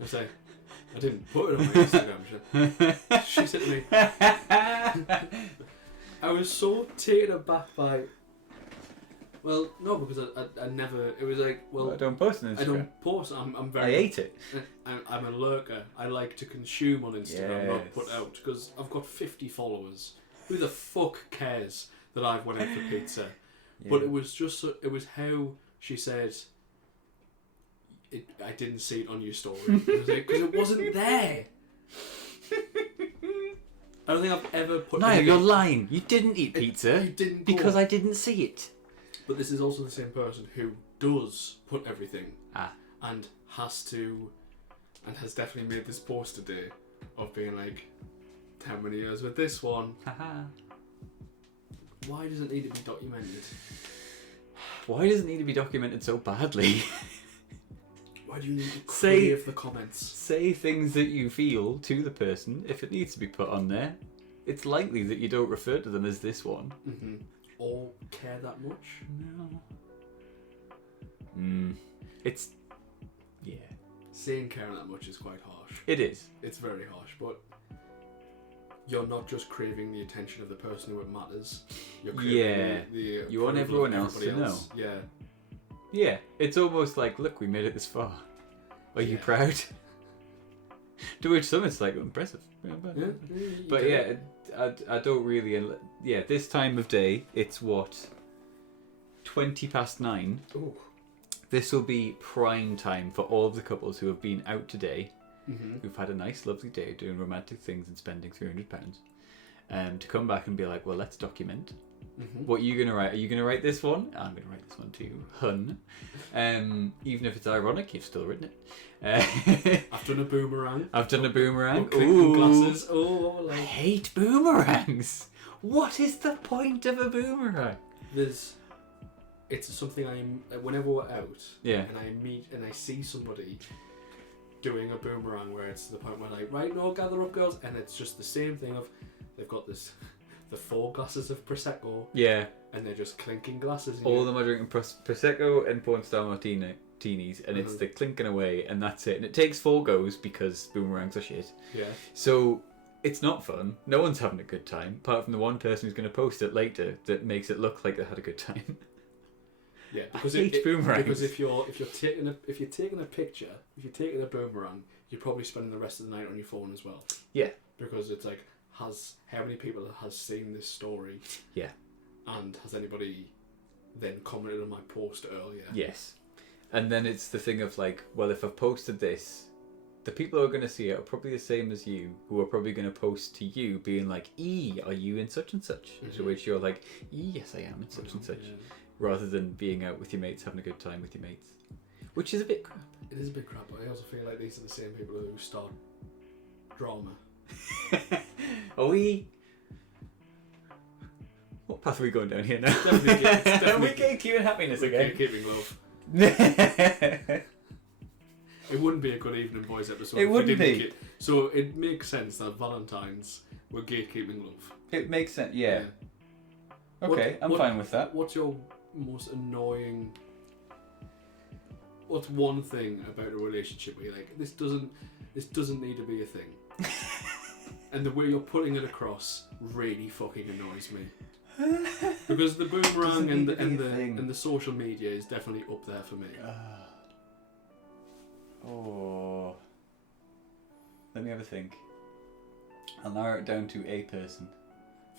I was like, I didn't put it on my Instagram. She said to me, I was so taken aback by, well, no, because I never, it was like, well, I don't post on Instagram. I don't post, I'm very... I ate it. I'm a lurker. I like to consume on Instagram, Yes. not put out, because I've got 50 followers. Who the fuck cares that I've went out for pizza? Yeah. But it was just, it was how she said, I didn't see it on your story. It was like, because it wasn't there. I don't think I've ever put... No, you're lying. You didn't eat pizza. You didn't go. Because I didn't see it. But this is also the same person who does put everything and has to, and has definitely made this post today of being like, how many years with this one? Haha. Why does it need to be documented? Why does it need to be documented so badly? Why do you need to Say- crave the comments? Say things that you feel to the person. If it needs to be put on there, it's likely that you don't refer to them as this one. Mm-hmm. Or care that much? No. It's... Yeah. Saying caring that much is quite harsh. It is. It's very harsh, but you're not just craving the attention of the person who it matters. You're craving the You want approval of everyone else to everybody know. Yeah. Yeah. It's almost like, look, we made it this far. Are you Yeah. proud? To which some it's like, impressive. But yeah, I don't really... Yeah, this time of day, it's what? 9:20. Ooh. This will be prime time for all of the couples who have been out today, Mm-hmm. who've had a nice, lovely day doing romantic things and spending £300, to come back and be like, well, let's document. Mm-hmm. What are you going to write? Are you going to write this one? I'm going to write this one too, hun. Even if it's ironic, you've still written it. I've done a boomerang. I've done a boomerang. Clinking glasses. Oh, I like hate boomerangs. What is the point of a boomerang? it's something whenever we're out, Yeah. and I meet and I see somebody doing a boomerang where it's to the point where like, right, no, gather up, girls, and it's just the same thing of they've got the 4 glasses of prosecco, Yeah. and they're just clinking glasses. All of them are drinking prosecco and porn star martinis, and it's the clinking away, and that's it. And it takes 4 goes because boomerangs are shit. Yeah. So it's not fun. No one's having a good time, apart from the one person who's going to post it later that makes it look like they had a good time. Yeah, because I hate boomerangs. Because if you're taking a picture, if you're taking a boomerang, you're probably spending the rest of the night on your phone as well. Yeah. Because it's like, how many people has seen this story? Yeah. And has anybody then commented on my post earlier? Yes. And then it's the thing of like, well, if I've posted this, the people who are going to see it are probably the same as you, who are probably going to post to you being like, are you in such and such? To which you're like, yes, I am in such and such. Yeah. Rather than being out with your mates, having a good time with your mates. Which is a bit crap. It is a bit crap, but I also feel like these are the same people who start drama. Are we... What path are we going down here now? Definitely we gatekeeping happiness again. Gatekeeping love. It wouldn't be a Goodevening Boys episode. It wouldn't be. So it makes sense that Valentine's were gatekeeping love. It makes sense, yeah. Okay, I'm fine with that. What's your most annoying... What's one thing about a relationship where you're like, this doesn't need to be a thing? And the way you're putting it across really fucking annoys me. Because the boomerang and the social media is definitely up there for me. Oh. Let me have a think. I'll narrow it down to a person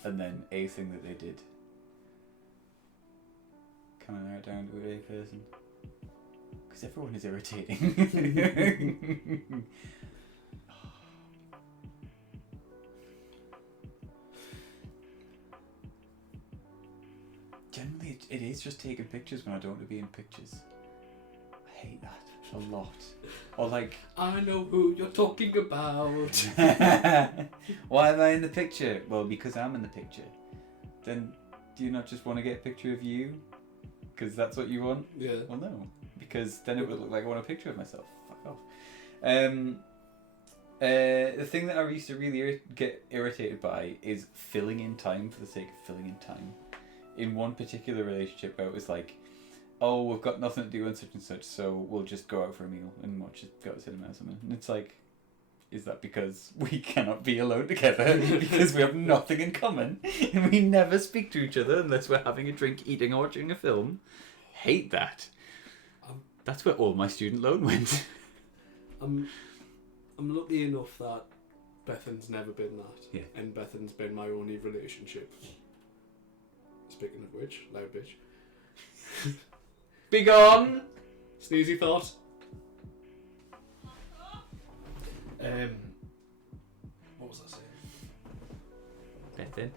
and then a thing that they did. Can I narrow it down to a person? Because everyone is irritating. Generally, it is just taking pictures when I don't want to be in pictures. I hate that a lot. Or like... I know who you're talking about. Why am I in the picture? Well, because I'm in the picture. Then do you not just want to get a picture of you? Because that's what you want? Yeah. Well, no. Because then it would look like I want a picture of myself. Fuck off. The thing that I used to really get irritated by is filling in time for the sake of filling in time. In one particular relationship where it was like, oh, we've got nothing to do on such and such, so we'll just go out for a meal and watch it, go to cinema or something. And it's like, is that because we cannot be alone together because we have nothing in common and we never speak to each other unless we're having a drink, eating or watching a film? Hate that. That's where all my student loan went. I'm lucky enough that Bethan's never been that. Yeah. And Bethan's been my only relationship. Speaking of which, loud bitch. Be gone! Sneezy thought. What was I saying? Bethan.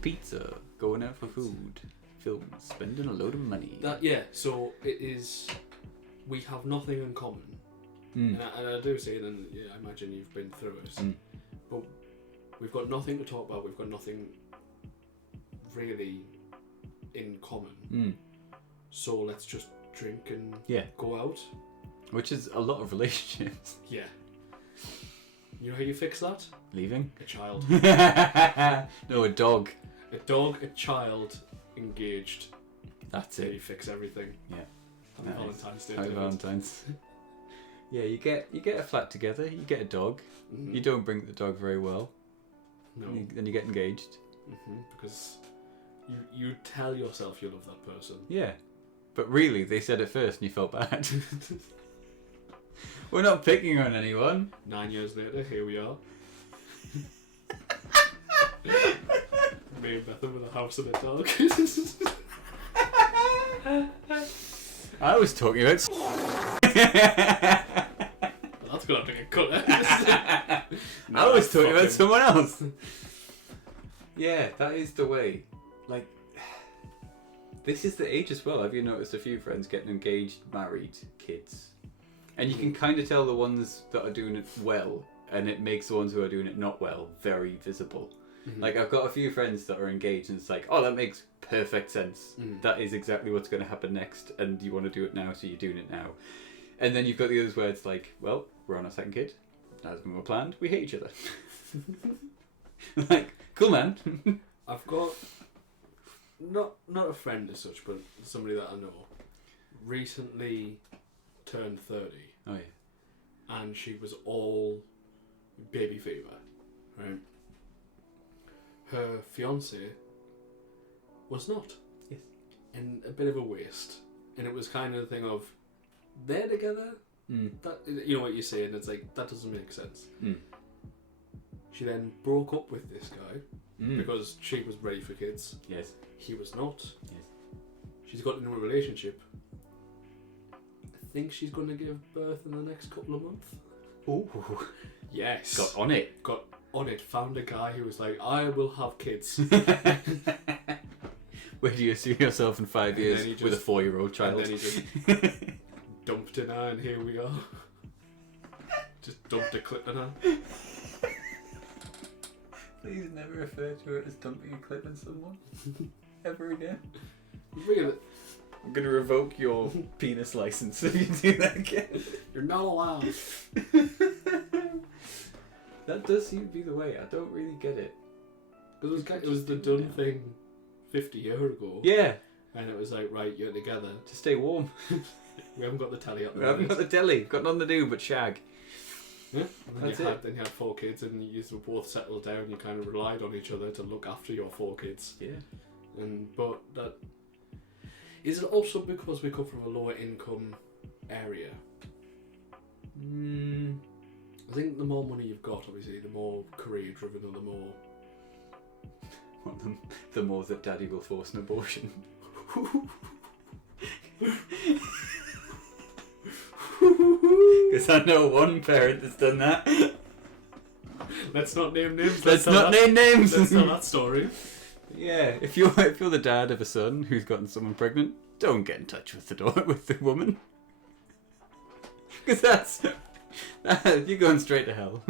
Pizza, going out for food, films, spending a load of money. So it is. We have nothing in common. And I do say it, and I imagine you've been through it. But we've got nothing to talk about, we've got nothing really in common. So let's just drink and go out. Which is a lot of relationships. Yeah. You know how you fix that? Leaving? A child. No, a dog. A dog, a child, engaged. That's it. it. You fix everything. Yeah. Happy Valentine's Day. Happy Valentine's. Yeah, you get a flat together, you get a dog. Mm-hmm. You don't bring the dog very well. No. Then you get engaged. Because you tell yourself you love that person. Yeah. But really, they said it first and you felt bad. We're not picking on anyone. 9 years later, here we are. Me and Bethan with a house and a dog. I was talking about... That's gonna have to get cut. I was talking about someone else. Yeah, that is the way. Like, this is the age as well. Have you noticed a few friends getting engaged, married, kids? And you can kind of tell the ones that are doing it well, and it makes the ones who are doing it not well very visible. Mm-hmm. Like, I've got a few friends that are engaged, and it's like, oh, that makes perfect sense. That is exactly what's going to happen next, and you want to do it now, so you're doing it now. And then you've got the others where it's like, well, we're on our second kid. As we were planned, we hate each other. Like, cool, man. I've got not a friend as such, but somebody that I know recently turned 30. Oh yeah. And she was all baby fever, right? Her fiance was not. Yes. And a bit of a waste. And it was kind of the thing of, they're together. That, you know what you're saying? It's like, that doesn't make sense. She then broke up with this guy because she was ready for kids. Yes. He was not. Yes. She's got into a relationship. I think she's going to give birth in the next couple of months. Ooh. Yes. Got on it. Got on it. Found a guy who was like, I will have kids. Where do you see yourself in 5 years with a 4-year-old child? And then he just dumped in her, and here we are. Just dumped a clip in her. Please never refer to it as dumping a clip in someone. Ever again. Really? I'm going to revoke your penis license if you do that again. You're not allowed. That does seem to be the way. I don't really get it. It was the done thing 50 years ago. Yeah. And it was like, right, you're together. To stay warm. We haven't got the telly up there. We haven't got the telly. Got nothing to do but shag. Yeah. And then you had 4 kids, and you were both settled down. You kind of relied on each other to look after your 4 kids. Yeah. But that is it also because we come from a lower income area. I think the more money you've got, obviously, the more career driven, or the more. The more that Daddy will force an abortion. Because I know one parent that's done that. Let's not name names. Let's not name names. Let's tell that story. Yeah, if you're the dad of a son who's gotten someone pregnant, don't get in touch with the woman. Because you're going straight to hell.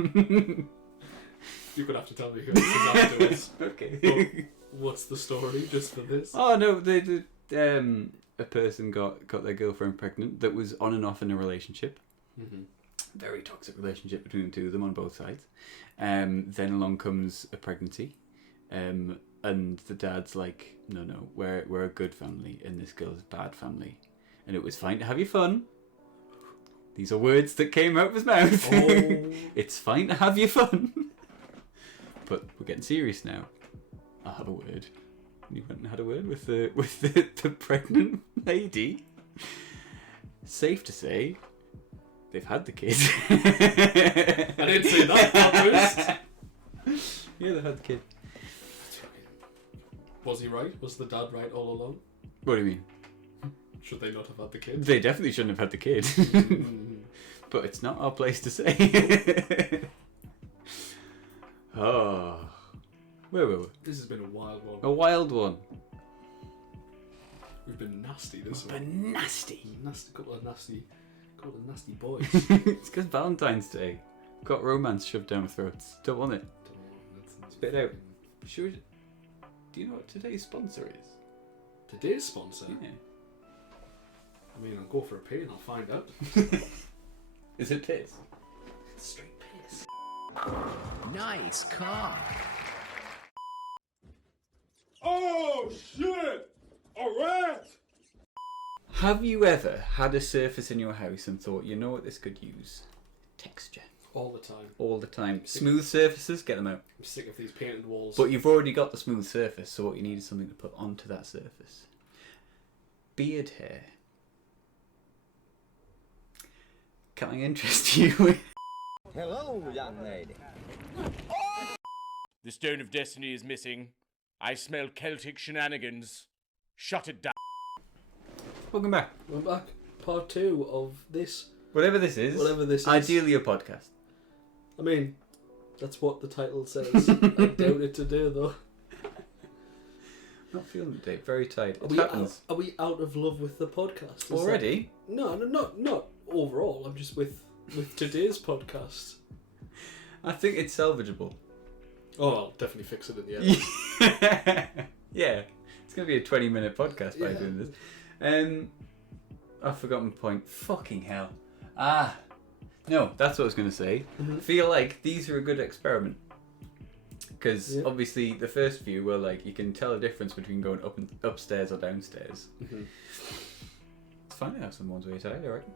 You're gonna have to tell me who it is afterwards. Okay. But what's the story just for this? Oh no, a person got their girlfriend pregnant that was on and off in a relationship. Mm-hmm. Very toxic relationship between the two of them on both sides. Then along comes a pregnancy, and the dad's like, no, we're a good family, and this girl's a bad family, and it was fine to have your fun. These are words that came out of his mouth. Oh. It's fine to have your fun, but we're getting serious now. I'll have a word. You went and had a word with the pregnant lady. Safe to say, they've had the kid. I didn't say that. Yeah, they've had the kid. Was he right? Was the dad right all along? What do you mean? Should they not have had the kid? They definitely shouldn't have had the kid. But it's not our place to say. Oh. Where were we? This has been a wild one. A wild one. We've been nasty this one. Been nasty. Couple of nasty boys. It's because Valentine's Day. Got romance shoved down our throats. Don't want it. Spit it out. Sure. Do you know what today's sponsor is? Today's sponsor? Yeah. I mean, I'll go for a pee and I'll find out. Is it piss? It's straight piss. Nice car. Oh shit! A rat! Have you ever had a surface in your house and thought, you know what this could use? Texture. All the time. All the time. Smooth surfaces, get them out. I'm sick of these painted walls. But you've already got the smooth surface, so what you need is something to put onto that surface. Beard hair. Can I interest you? Hello, young lady. The Stone of Destiny is missing. I smell Celtic shenanigans. Shut it down. Welcome back. We're back. Part 2 of this. Whatever this is. Ideally a podcast. I mean, that's what the title says. I doubt it today, though. Not feeling it, Dave. Very tired. Are we out of love with the podcast? Already? No, not overall. I'm just with today's podcast. I think it's salvageable. Oh, I'll definitely fix it at the end. Yeah, it's gonna be a 20-minute podcast by doing this. I've forgotten my point. Fucking hell. No, that's what I was gonna say. Mm-hmm. I feel like these are a good experiment. Because obviously the first few were like, you can tell a difference between going upstairs or downstairs. Mm-hmm. It's fine to have some ones where you're tired, I reckon.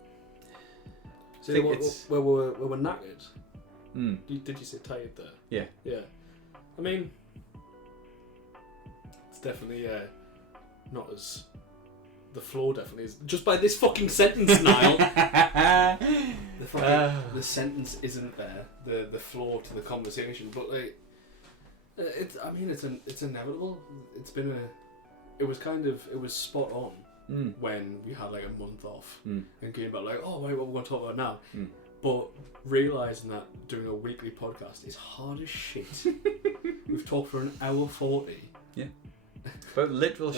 So where we're knackered. Did you say tired there? Yeah. Yeah. I mean, it's definitely not as... The floor definitely is. Just by this fucking sentence, Niall. The sentence isn't there. The floor to the conversation, but like, it's inevitable. It was spot on when we had like a month off and came back like, oh right, what we're going to talk about now. But realising that doing a weekly podcast is hard as shit. We've talked for an hour 40. Yeah. About literal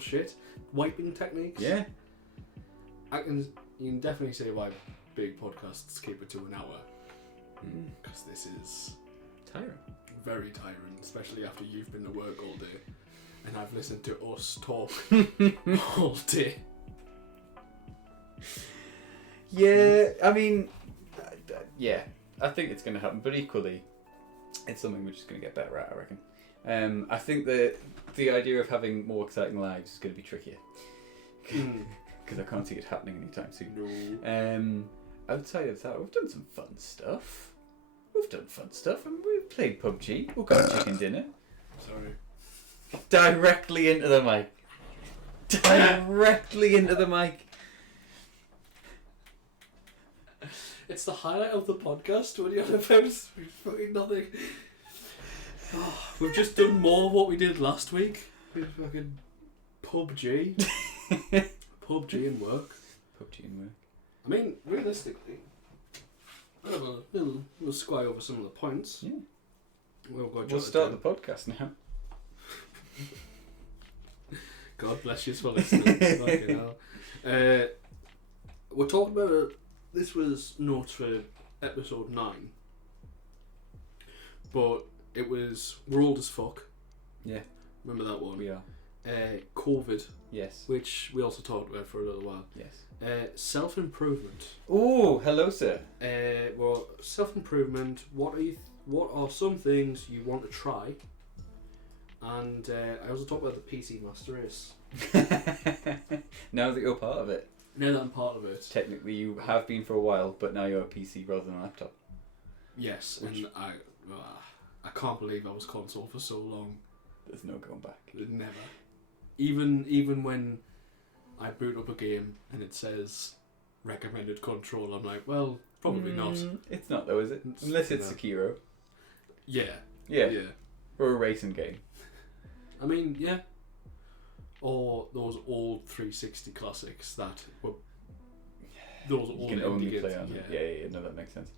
shit. Wiping techniques. Yeah. You can definitely say why big podcasts keep it to an hour. Because this is tiring. Very tiring, especially after you've been to work all day and I've listened to us talk all day. Yeah, I mean, yeah, I think it's going to happen, but equally, it's something we're just going to get better at, I reckon. I think that the idea of having more exciting lives is going to be trickier. Because I can't see it happening anytime soon. No. Outside of that, we've done some fun stuff. And we've played PUBG. We've got a chicken dinner. Sorry. Directly into the mic. It's the highlight of the podcast. What are you on about? Fucking nothing. We've just done more of what we did last week. With fucking PUBG. PUBG and work. I mean, realistically, we'll square over some of the points. Yeah. We'll start the podcast now. God bless you for listening. Fucking hell. We're talking about this was notes for episode 9, but it was we're old as fuck. Yeah. Remember that one? We are. COVID. Yes. Which we also talked about for a little while. Yes. Self-improvement. Oh, hello, sir. Well, self-improvement. What are some things you want to try? And I also talked about the PC Master Race. Now that you're part of it. Now that I'm part of it. Technically, you have been for a while, but now you're a PC rather than a laptop. Yes, and I can't believe I was console for so long. There's no going back. Never. Even when I boot up a game and it says recommended control, I'm like, well, probably not. It's not though, is it? Unless it's Sekiro. Yeah. Or a racing game. I mean, yeah. Or those old 360 classics that were those old you can only games. play on it. Yeah, no, that makes sense.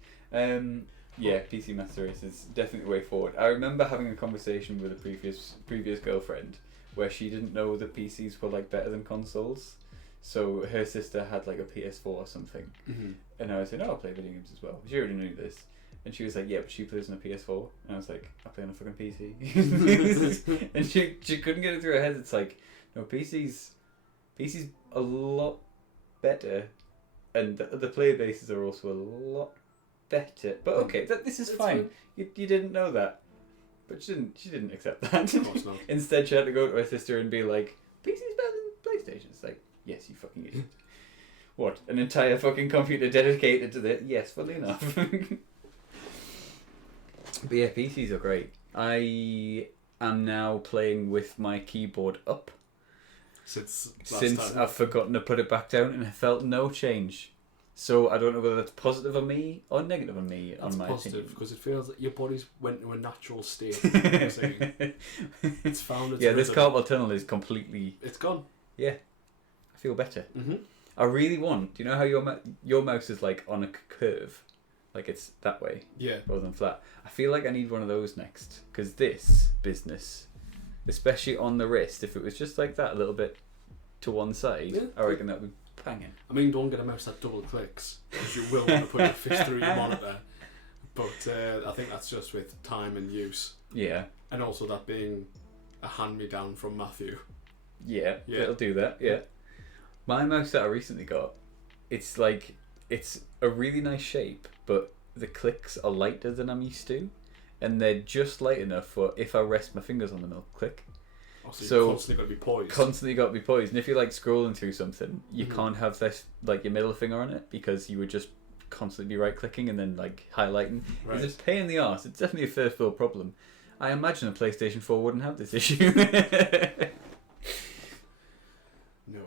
Yeah, PC Master Race is definitely the way forward. I remember having a conversation with a previous girlfriend where she didn't know that PCs were like better than consoles. So her sister had like a PS4 or something, and I was saying, "Oh, I'll play video games as well." She already knew this, and she was like, "Yeah, but she plays on a PS4," and I was like, "I play on a fucking PC," and she couldn't get it through her head. It's like, no, PC's a lot better, and the player bases are also a lot better. But okay, this is fine. You didn't know that, but she didn't accept that. Of course not. Instead, she had to go to her sister and be like, "PC's better than PlayStation." It's like, yes, you fucking idiot. What? An entire fucking computer dedicated to this? Yes, fully enough. But yeah, PCs are great. I am now playing with my keyboard up. Since I've forgotten to put it back down, and I felt no change. So I don't know whether that's positive on me or negative on me. That's on my positive because it feels like your body's went to a natural state. It's found its yeah, this rhythm. carpal tunnel is completely. It's gone. Yeah, I feel better. Mm-hmm. I really want. Do you know how your mouse is like on a curve, like it's that way, rather than flat? I feel like I need one of those next because this business, especially on the wrist, if it was just like that, a little bit to one side, I reckon that would banging. I mean, don't get a mouse that double clicks because you will want to put your fist through your monitor. But I think that's just with time and use. Yeah. And also that being a hand-me-down from Matthew. Yeah, Yeah. it'll do that, yeah. My mouse that I recently got, it's a really nice shape, but the clicks are lighter than I'm used to, and they're just light enough for if I rest my fingers on them, they'll click. Oh, so So you've constantly got to be poised. Constantly got to be poised, and if you're like scrolling through something, you can't have this like your middle finger on it because you would just constantly be right clicking and then like highlighting. Right. It's a pain in the arse. It's definitely a first world problem. I imagine a PlayStation 4 wouldn't have this issue. No.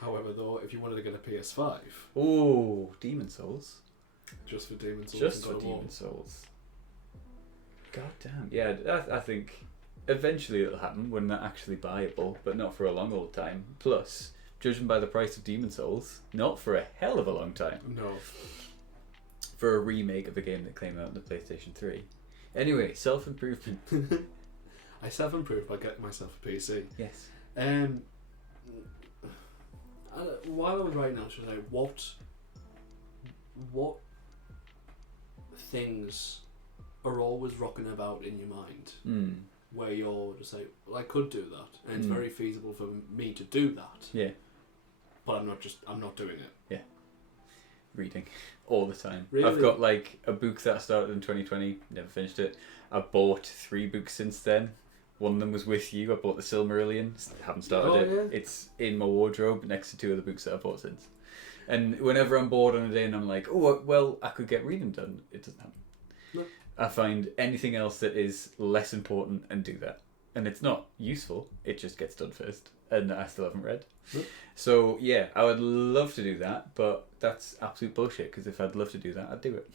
However, though, if you wanted to get a PS5, Oh, Demon Souls. just for Demon Souls, Just and for God of War. Demon Souls. God damn. Yeah, I think eventually it'll happen when they're actually buyable, but not for a long old time. Plus, judging by the price of Demon Souls, not for a hell of a long time. No. For a remake of a game that came out on the PlayStation 3. Anyway, self-improvement. I self-improved by getting myself a PC. Yes. While I was writing out, should I what things are always rocking about in your mind where you're just like, well, I could do that, and it's very feasible for me to do that. Yeah. But I'm not doing it. Yeah. Reading all the time. Really? I've got like a book that started in 2020, never finished it. I bought 3 books since then. One of them was with you. I bought the Silmarillion. Haven't started it. Yeah. It's in my wardrobe next to 2 other books that I bought since. And whenever I'm bored on a day and I'm like, oh, well, I could get reading done, it doesn't happen. No. I find anything else that is less important and do that. And it's not useful. It just gets done first. And I still haven't read. No. So, yeah, I would love to do that, but that's absolute bullshit, because if I'd love to do that, I'd do it.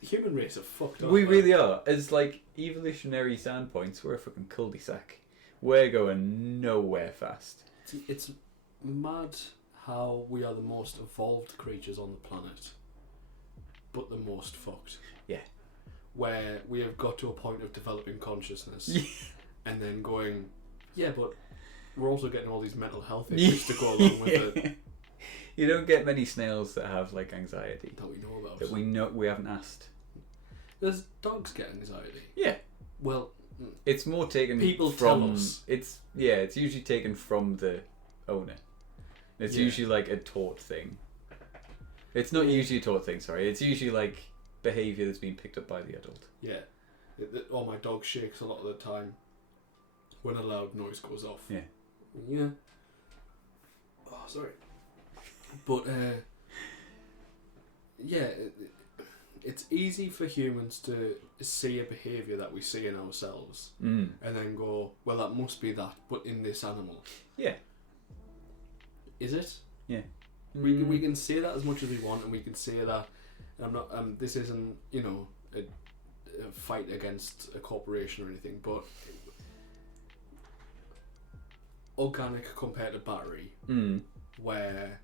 The human race are fucked up. We man. really are. As like evolutionary standpoints, we're a fucking cul-de-sac. We're going nowhere fast. It's mad how we are the most evolved creatures on the planet, but the most fucked. Yeah. Where we have got to a point of developing consciousness and then going, yeah, but we're also getting all these mental health issues to go along with it You don't get many snails that have like anxiety that we know about. that we haven't asked. Does dogs get anxiety? Yeah. Well, It's more taken People from tell us. It's usually taken from the owner. It's Yeah. usually like a taught thing. It's not usually a taught thing, sorry. It's usually like behaviour that's been picked up by the adult. yeah. My dog shakes a lot of the time when a loud noise goes off. Yeah. Yeah. Oh, sorry. But, yeah, it's easy for humans to see a behaviour that we see in ourselves and then go, well, that must be that, but in this animal. Yeah. Is it? Yeah. We can say that as much as we want, and we can say that I'm not. This isn't, a fight against a corporation or anything, but organic compared to battery, where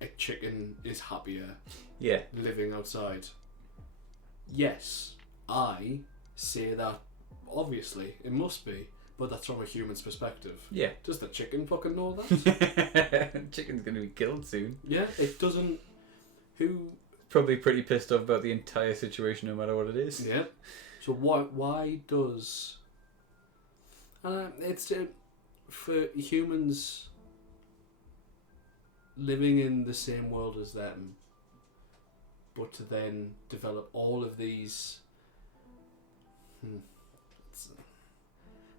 a chicken is happier Yeah. living outside. Yes, I say that. Obviously, it must be, but that's from a human's perspective. Yeah. Does the chicken fucking know that? Chicken's gonna be killed soon. Yeah, it doesn't. Who? Probably pretty pissed off about the entire situation, no matter what it is. Yeah. So why does? It's for humans living in the same world as them, but to then develop all of these.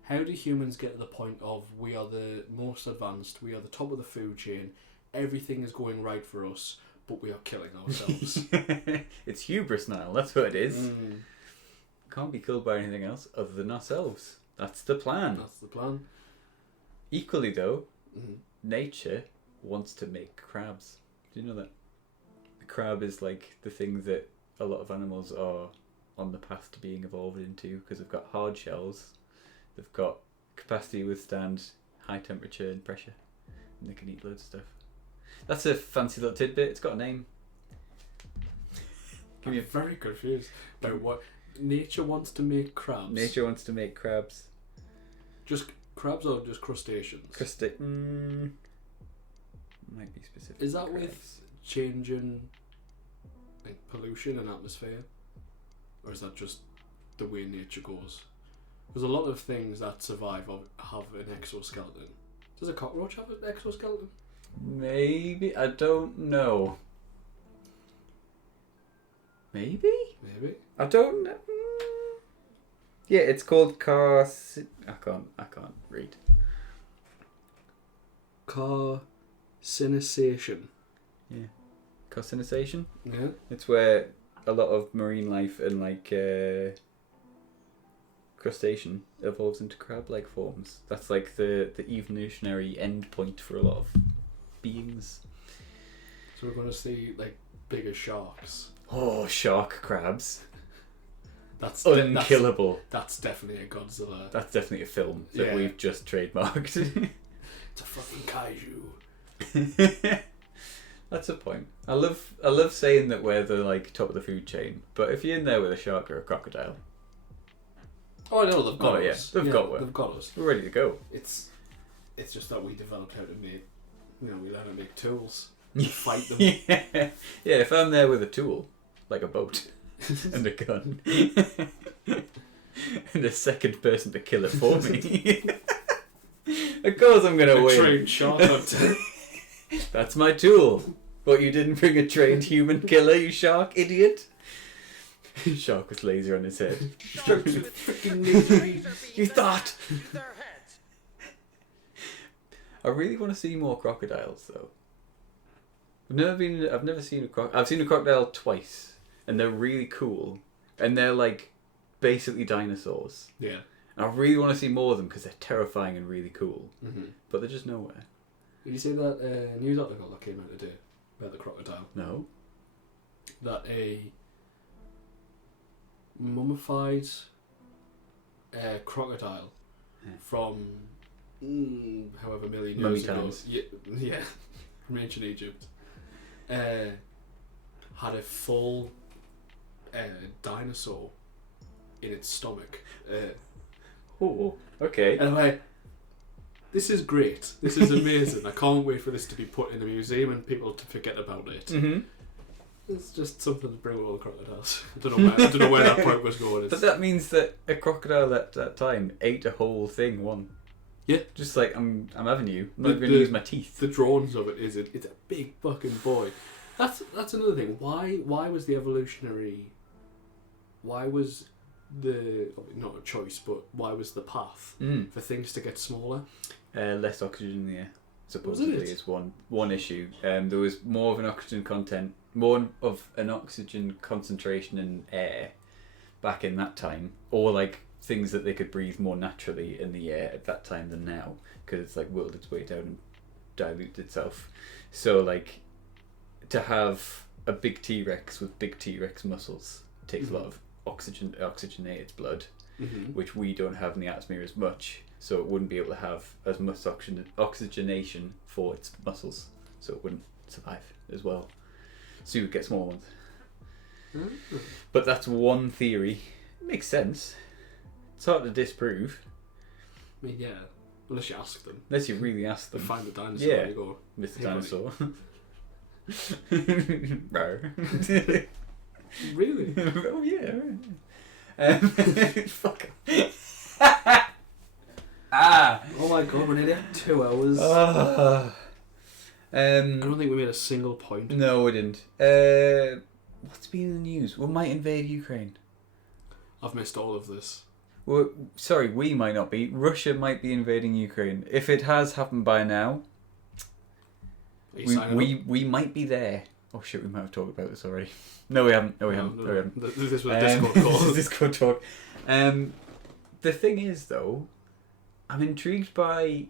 How do humans get to the point of we are the most advanced, we are the top of the food chain, everything is going right for us, but we are killing ourselves? It's hubris now, that's what it is. Can't be killed by anything else other than ourselves. That's the plan. That's the plan. Equally though, nature wants to make crabs. Do you know that? The crab is like the thing that a lot of animals are on the path to being evolved into, because they've got hard shells, they've got capacity to withstand high temperature and pressure, and they can eat loads of stuff. That's a fancy little tidbit. It's got a name. I'm very confused about what nature wants to make crabs. Nature wants to make crabs. Just crabs or just crustaceans? Might be specific. Is that crabs. with changing like pollution and atmosphere, or is that just the way nature goes? Because a lot of things that survive have an exoskeleton. Does a cockroach have an exoskeleton? Maybe, I don't know. Maybe? Maybe. I don't know. Yeah, it's called I can't read. Carcinization. Yeah. Carcinization? Yeah. It's where a lot of marine life and like crustacean evolves into crab-like forms. That's like the evolutionary end point for a lot of beings. So we're going to see like bigger sharks. Oh, shark crabs. That's unkillable. That's definitely a Godzilla. That's definitely a film that we've just trademarked. It's a fucking kaiju. That's a point. I love saying that we're the like top of the food chain, but if you're in there with a shark or a crocodile, oh, I know they've got us. Yeah, they've got one. They've got us. We're ready to go. It's just that we developed how to make. We learn how to make tools. Fight them. Yeah, if I'm there with a tool, like a boat and a gun, and a second person to kill it for me, of course I'm gonna win. Trained shark hunter. That's my tool. But you didn't bring a trained human killer, you shark idiot. Shark with laser on his head. You thought. I really want to see more crocodiles though. I've never seen a crocodile. I've seen a crocodile twice, and they're really cool, and they're like basically dinosaurs. Yeah. And I really want to see more of them because they're terrifying and really cool, but they're just nowhere. Did you see that news article that came out today about the crocodile? No. That a mummified crocodile from however million years ago, yeah, from ancient Egypt, had a full dinosaur in its stomach. Oh, okay. And I'm like, this is great. This is amazing. I can't wait for this to be put in a museum and people to forget about it. Mm-hmm. It's just something to bring with all the crocodiles. I don't know where that point was going. But that means that a crocodile at that time ate a whole thing one. Yeah. Just like, I'm having you. I'm not going to use my teeth. The drawings of it it's a big fucking boy. That's another thing. Why was the evolutionary... Why was the... Not a choice, but why was the path for things to get smaller? Less oxygen in the air, supposedly, is one issue. There was more of an oxygen concentration in air back in that time, or like things that they could breathe more naturally in the air at that time than now, because it's like whirled its way down and dilute itself. So like to have a big T-Rex with big T-Rex muscles takes a lot of oxygenated blood, which we don't have in the atmosphere as much, so it wouldn't be able to have as much oxygenation for its muscles, so it wouldn't survive as well. So you would get small ones. But that's one theory. It makes sense. It's hard to disprove. I mean, yeah. Unless you ask them. Unless you really ask them. Find the dinosaur and you go, Mr. "Hey, Dinosaur. Rawr. Really? Oh yeah. Fuck. Oh my god, we're nearly at 2 hours. I don't think we made a single point. No, we didn't. What's been in the news? We might invade Ukraine. I've missed all of this. Well, sorry, we might not be. Russia might be invading Ukraine. If it has happened by now, we might be there. Oh shit, we might have talked about this already. No, we haven't. No, we haven't. This was a Discord call. This is Discord talk. The thing is, though, I'm intrigued by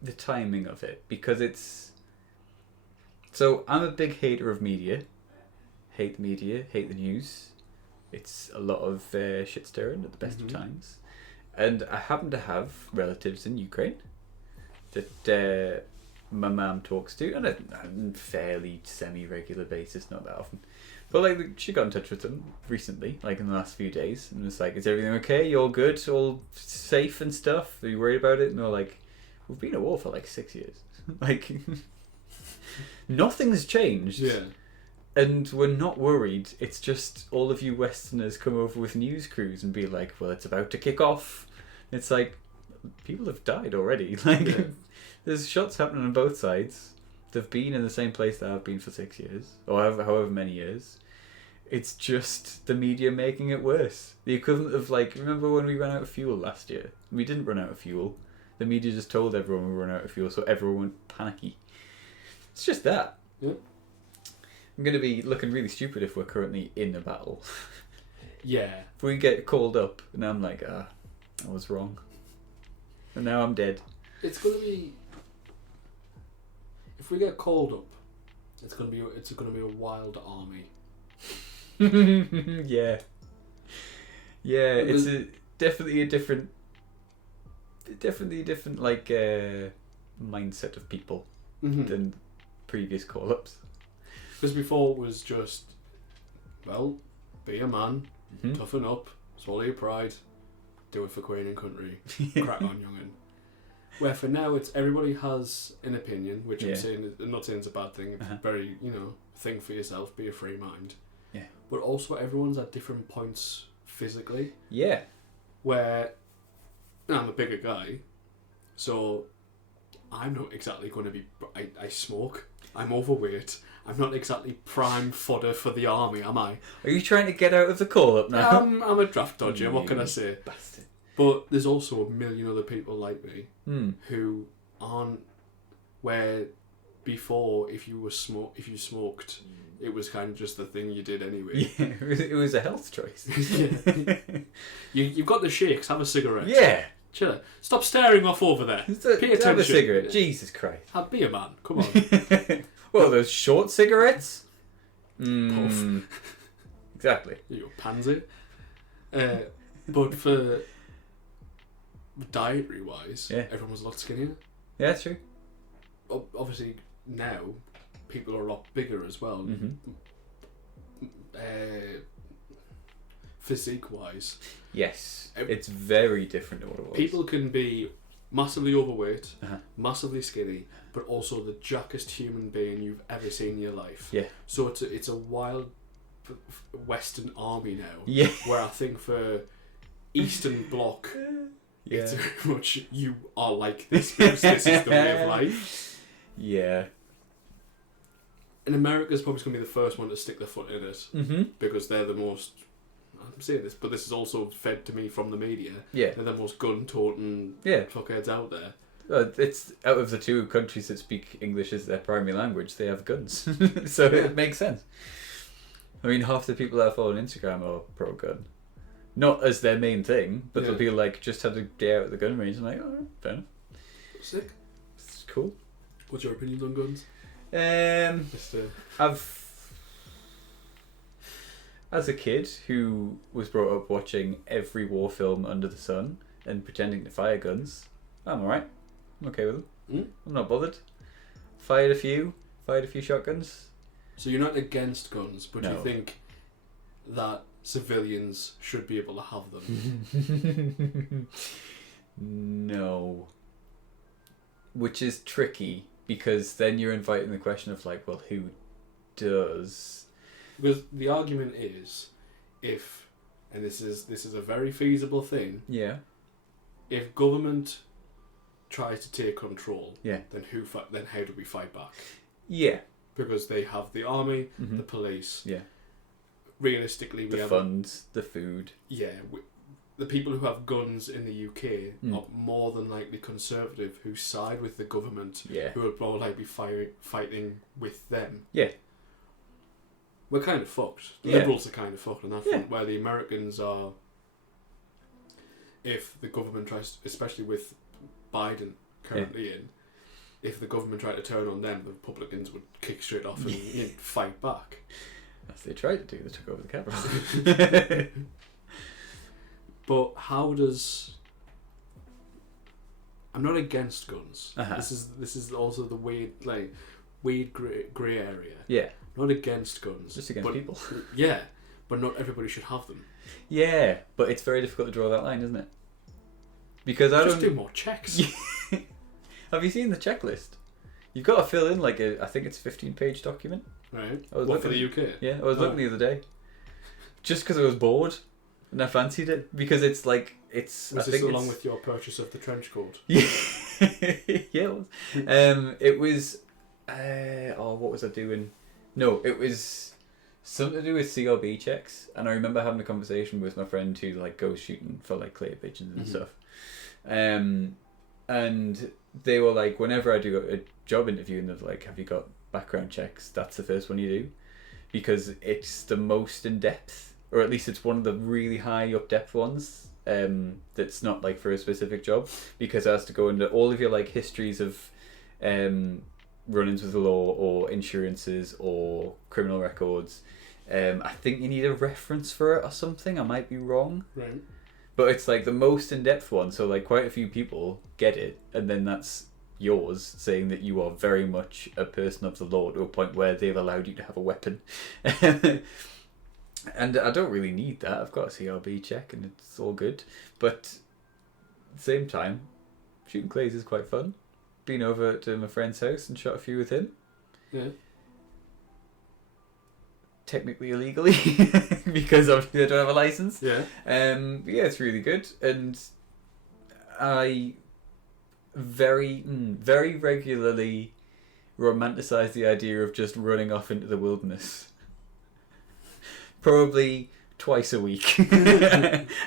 the timing of it, because it's... So, I'm a big hater of media. Hate the media, hate the news. It's a lot of shit stirring at the best of times. And I happen to have relatives in Ukraine that my mum talks to on a fairly semi-regular basis, not that often. But like, she got in touch with them recently, like in the last few days, and was like, "Is everything okay? You all good? All safe and stuff? Are you worried about it?" And they're like, "We've been at war for like 6 years." Like, Nothing's changed. Yeah. And we're not worried. It's just all of you Westerners come over with news crews and be like, well, it's about to kick off. It's like, people have died already. Like, Yeah. there's shots happening on both sides. They've been in the same place that I've been for 6 years, or however many years. It's just the media making it worse. The equivalent of, like, remember when we ran out of fuel last year? We didn't run out of fuel. The media just told everyone we ran out of fuel, so everyone went panicky. It's just that. Yeah. I'm going to be looking really stupid if we're currently in a battle. Yeah. If we get called up and I'm like, I was wrong. And now I'm dead. It's gonna be. If we get called up, it's gonna be a wild army. Yeah. Yeah, it's definitely a different like mindset of people than previous call-ups. Because before it was just, well, be a man, toughen up, swallow your pride, do it for Queen and country, crack on, young'un. Where for now, it's everybody has an opinion, which I'm not saying it's a bad thing. It's very, think for yourself, be a free mind. Yeah. But also everyone's at different points physically. Yeah. Where I'm a bigger guy, so I'm not exactly going to be. I smoke. I'm overweight. I'm not exactly prime fodder for the army, am I? Are you trying to get out of the call-up now? I'm a draft dodger. What can I say? Bastard. But there's also a million other people like me who aren't. Where before, if you smoked, it was kind of just the thing you did anyway. Yeah, it was a health choice. Yeah. You've got the shakes. Have a cigarette. Yeah. Chill. Stop staring off over there. Pay attention. Have a cigarette. Jesus Christ. Be a man. Come on. Well, those short cigarettes? Puff. Exactly. You pansy. But for dietary wise, everyone was a lot skinnier. Yeah, that's true. Obviously, now people are a lot bigger as well. Physique wise. Yes. It's very different to what it was. People can be massively overweight, massively skinny, but also the jackest human being you've ever seen in your life. Yeah. So it's a wild Western army now. Yeah. Where I think for Eastern Bloc, it's very much you are like this because this is the way of life. Yeah. And America's probably going to be the first one to stick their foot in it because they're the most. I'm saying this, but this is also fed to me from the media. Yeah. They're the most gun-toting fuckheads out there. It's out of the two countries that speak English as their primary language, they have guns. So it makes sense. I mean, half the people that I follow on Instagram are pro-gun. Not as their main thing, but they'll be like, just had a day out at the gun range. I'm like, oh, fair enough. Sick. It's cool. What's your opinions on guns? As a kid who was brought up watching every war film under the sun and pretending to fire guns, I'm alright. I'm okay with them. I'm not bothered. Fired a few shotguns. So you're not against guns, but No. you think that civilians should be able to have them? No. Which is tricky, because then you're inviting the question of like, well, who does? Because the argument is, if, and this is a very feasible thing. Yeah. If government tries to take control, then how do we fight back? Yeah. Because they have the army, the police. Yeah. Realistically, we the have funds, the food. Yeah. The people who have guns in the UK are more than likely conservative, who side with the government, who will more likely be fighting with them. Yeah. We're kind of fucked. The Liberals are kind of fucked on that front, where the Americans are, if the government tries, especially with Biden currently in, if the government tried to turn on them, the Republicans would kick straight off and fight back. As they tried to do, they took over the Capitol. But how does... I'm not against guns. This is also the weird grey area. Yeah. Not against guns. Just against people. Yeah, but not everybody should have them. Yeah, but it's very difficult to draw that line, isn't it? Because I Just do more checks. Have you seen the checklist? You've got to fill in like I think it's a 15-page document. Right. I was What, for looking- the UK? Yeah, I was looking the other day. Just because I was bored and I fancied it. Because it's like, it's... Was I this think along it's- with your purchase of the trench coat? Yeah, yeah, it was. It was. What was I doing? No, it was something to do with CRB checks, and I remember having a conversation with my friend who like goes shooting for like clay pigeons and stuff. And they were like, whenever I do a job interview, and they're like, "Have you got background checks?" That's the first one you do, because it's the most in depth, or at least it's one of the really high up depth ones. That's not like for a specific job, because it has to go into all of your like histories of run-ins with the law or insurances or criminal records. I think you need a reference for it or something. I might be wrong, Right. but it's like the most in-depth one, so like quite a few people get it, and then that's yours, saying that you are very much a person of the law to a point where they've allowed you to have a weapon. And I don't really need that. I've got a CRB check and it's all good. But at the same time, shooting clays is quite fun. Been over to my friend's house and shot a few with him. Yeah. Technically illegally, because obviously I don't have a license. Yeah. But yeah, it's really good. And I very regularly romanticize the idea of just running off into the wilderness. Probably twice a week.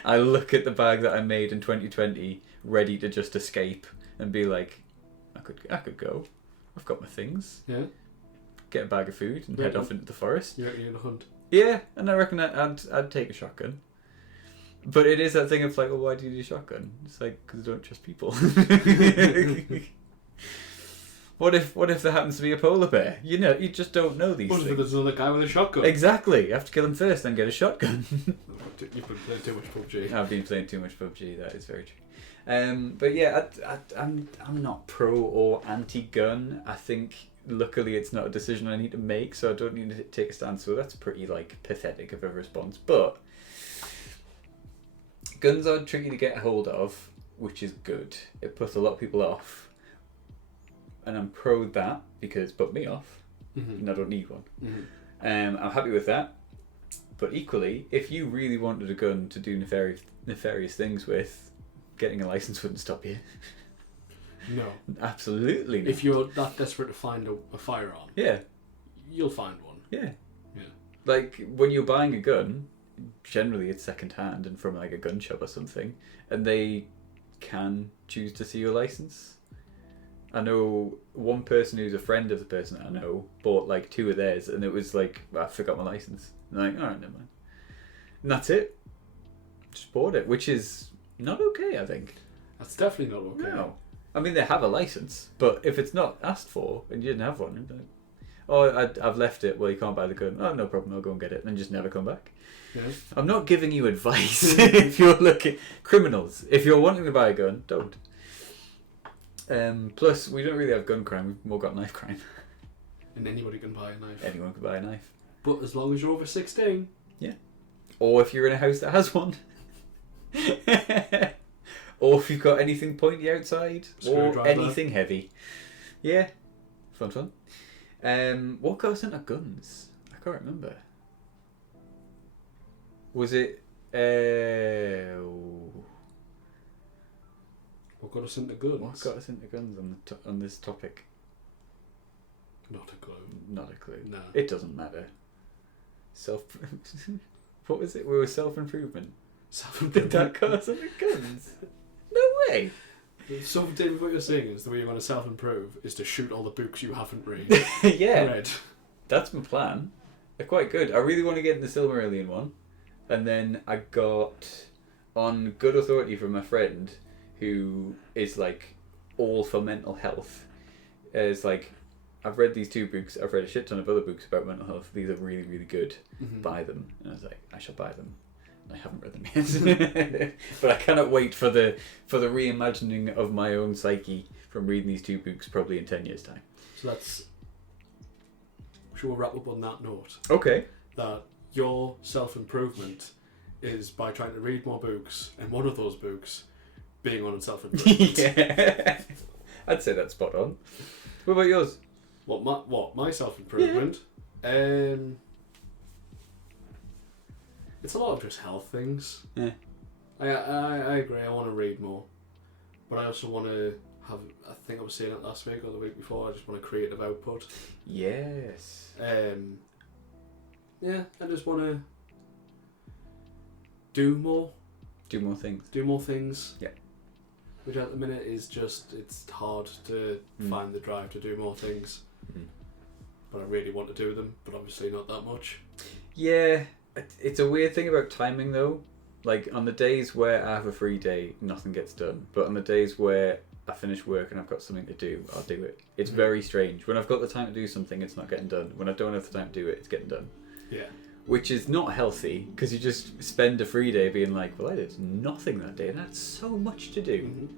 I look at the bag that I made in 2020, ready to just escape and be like, I could go. I've got my things. Yeah. Get a bag of food and head off into the forest. You're going to hunt. Yeah, and I reckon I'd take a shotgun. But it is that thing of like, well, why do you need a shotgun? It's like, because I don't trust people. What if there happens to be a polar bear? You know, you just don't know these What if things. there's another guy with a shotgun? Exactly. You have to kill him first, then get a shotgun. You've been playing too much PUBG. I've been playing too much PUBG. That is very true. But yeah, I'm not pro or anti-gun. I think luckily it's not a decision I need to make, so I don't need to take a stance. So that's pretty like pathetic of a response. But guns are tricky to get a hold of, which is good. It puts a lot of people off. And I'm pro that because it's put me off, and I don't need one. I'm happy with that. But equally, if you really wanted a gun to do nefarious things with, getting a license wouldn't stop you. No. Absolutely not. If you're that desperate to find a firearm, Yeah. you'll find one. Yeah. Yeah. Like, when you're buying a gun, generally it's second hand and from like a gun shop or something, and they can choose to see your license. I know one person who's a friend of the person that I know bought like 2 of theirs, and it was like, I forgot my license. And I'm like, alright, never mind. And that's it. Just bought it, which is not okay, I think. That's definitely not okay. No. I mean, they have a license, but if it's not asked for and you didn't have one, you're like, oh, I've left it, well, you can't buy the gun. Oh, no problem, I'll go and get it, and then just never come back. Yeah. I'm not giving you advice if you're looking... Criminals, if you're wanting to buy a gun, don't. Plus, we don't really have gun crime, we've more got knife crime. And anybody can buy a knife. Anyone can buy a knife. But as long as you're over 16. Yeah. Or if you're in a house that has one. Or if you've got anything pointy outside. Or Screwdriver. anything heavy. Yeah. Fun. What got us into guns? I can't remember. Was it... What got us into guns? What got us into guns on this topic? Not a clue. Not a clue. No. It doesn't matter. What was it? We were self-improvement. Did that got us into guns? No way! So, David, what you're saying is the way you're going to self-improve is to shoot all the books you haven't read. Yeah. That's my plan. They're quite good. I really want to get in the Silmarillion one. And then I got, on good authority from my friend, who is like all for mental health, is like, I've read these 2 books, I've read a shit ton of other books about mental health, these are really, really good, buy them. And I was like, I shall buy them. I haven't read them yet. But I cannot wait for the reimagining of my own psyche from reading these 2 books probably in 10 years' time. So that's... Should we wrap up on that note? Okay. That your self-improvement is by trying to read more books, and one of those books being on self-improvement. Yeah. I'd say that's spot on. What about yours? What my self improvement? It's a lot of just health things. Yeah. I agree. I want to read more, but I also want to have. I think I was saying it last week or the week before. I just want a creative output. Yes. Yeah, I just want to do more. Do more things. Do more things. Yeah. Which at the minute is just, it's hard to find the drive to do more things. But I really want to do them, but obviously not that much. Yeah, it's a weird thing about timing though. Like on the days where I have a free day, nothing gets done. But on the days where I finish work and I've got something to do, I'll do it. It's very strange. When I've got the time to do something, it's not getting done. When I don't have the time to do it, it's getting done. Yeah. Which is not healthy, because you just spend a free day being like, well, I did nothing that day and I had so much to do.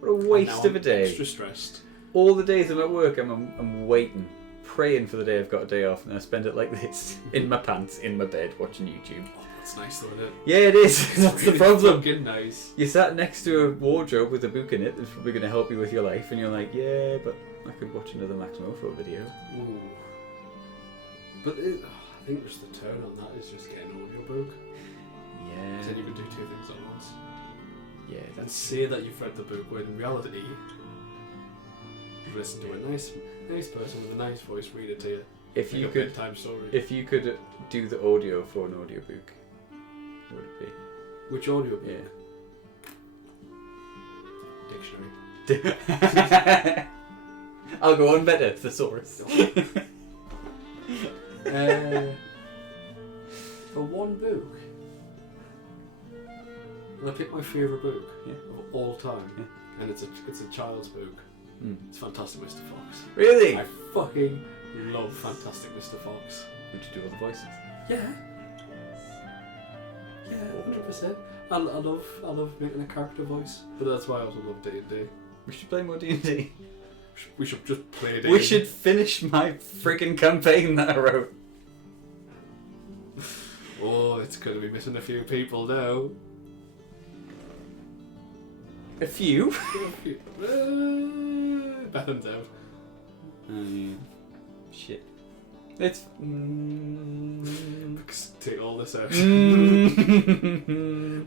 What a waste of a day. Extra stressed. All the days I'm at work, I'm waiting, praying for the day I've got a day off, and I spend it like this, in my pants, in my bed, watching YouTube. Oh, that's nice though, isn't it? Yeah, it is. That's really the problem. Fucking nice. You sat next to a wardrobe with a book in it that's probably going to help you with your life, and you're like, yeah, but I could watch another Max Mofo video. Ooh. But I think just the turn on that is just getting an audiobook. Yeah. Then you can do two things at once. Yeah, And that's... say that you've read the book when in reality you've listened to a nice person with a nice voice read it to you. If like you a could, bedtime story. if you could do the audio for an audiobook, what would it Which audiobook? be? Dictionary. I'll go on better, thesaurus. For one book, I pick my favourite book of all time, and it's a child's book. It's Fantastic Mr. Fox. Really? I fucking love Fantastic Mr. Fox. Would you do all the voices? Yeah. Yeah, 100%. I love making a character voice, but that's why I also love D&D. We should play more D&D. We should just play D&D. We should finish my friggin' campaign that I wrote. Oh, it's going to be missing a few people now. A few? Bethan's out. Oh yeah. Shit. Let's... Take all this out. we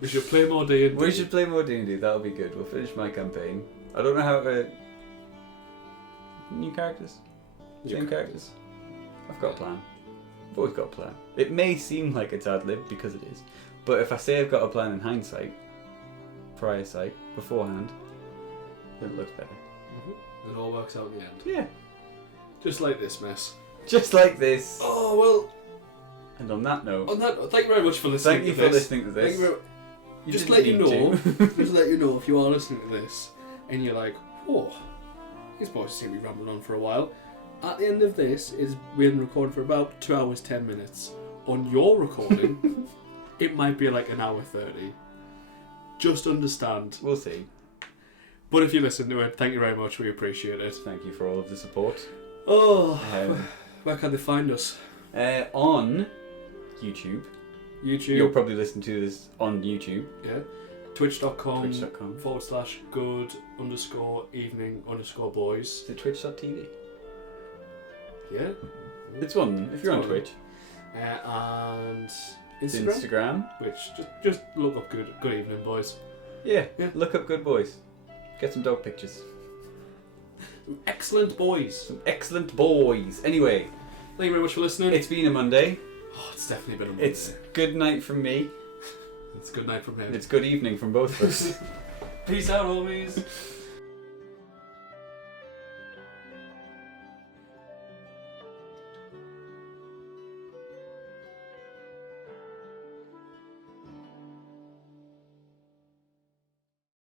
should play more D&D. We should play more D&D, that'll be good. We'll finish my campaign. I don't know how to... New characters? Same characters? I've got a plan. I've always got a plan. It may seem like it's ad-lib, because it is. But if I say I've got a plan in hindsight, prior sight, beforehand, then it looks better. It all works out in the end. Yeah. Just like this mess. Just like this. Oh, well... And on that note... Thank you very much for listening Thank you for listening to this. Just let you know, just let you know if you are listening to this and you're like, oh, these boys seem to be rambling on for a while. At the end of this, we've been recording for about 2 hours 10 minutes. On your recording, it might be like 1 hour 30. Just understand. We'll see. But if you listen to it, thank you very much. We appreciate it. Thank you for all of the support. Oh, where can they find us? On YouTube. YouTube. You'll probably listen to this on YouTube. Yeah. Twitch.com Twitch.com /good_evening_boys. Is it twitch.tv? Yeah. It's one of them, if you're on Twitch. And It's Instagram. Instagram. Which just look up Good Evening Boys. Yeah, look up Good Boys. Get some dog pictures. Excellent boys. Some excellent boys. Anyway, Thank you very much for listening. it's been a Monday. Oh, it's definitely been a Monday. It's good night from me. It's good night from him. It's good evening from both of us. Peace out, homies.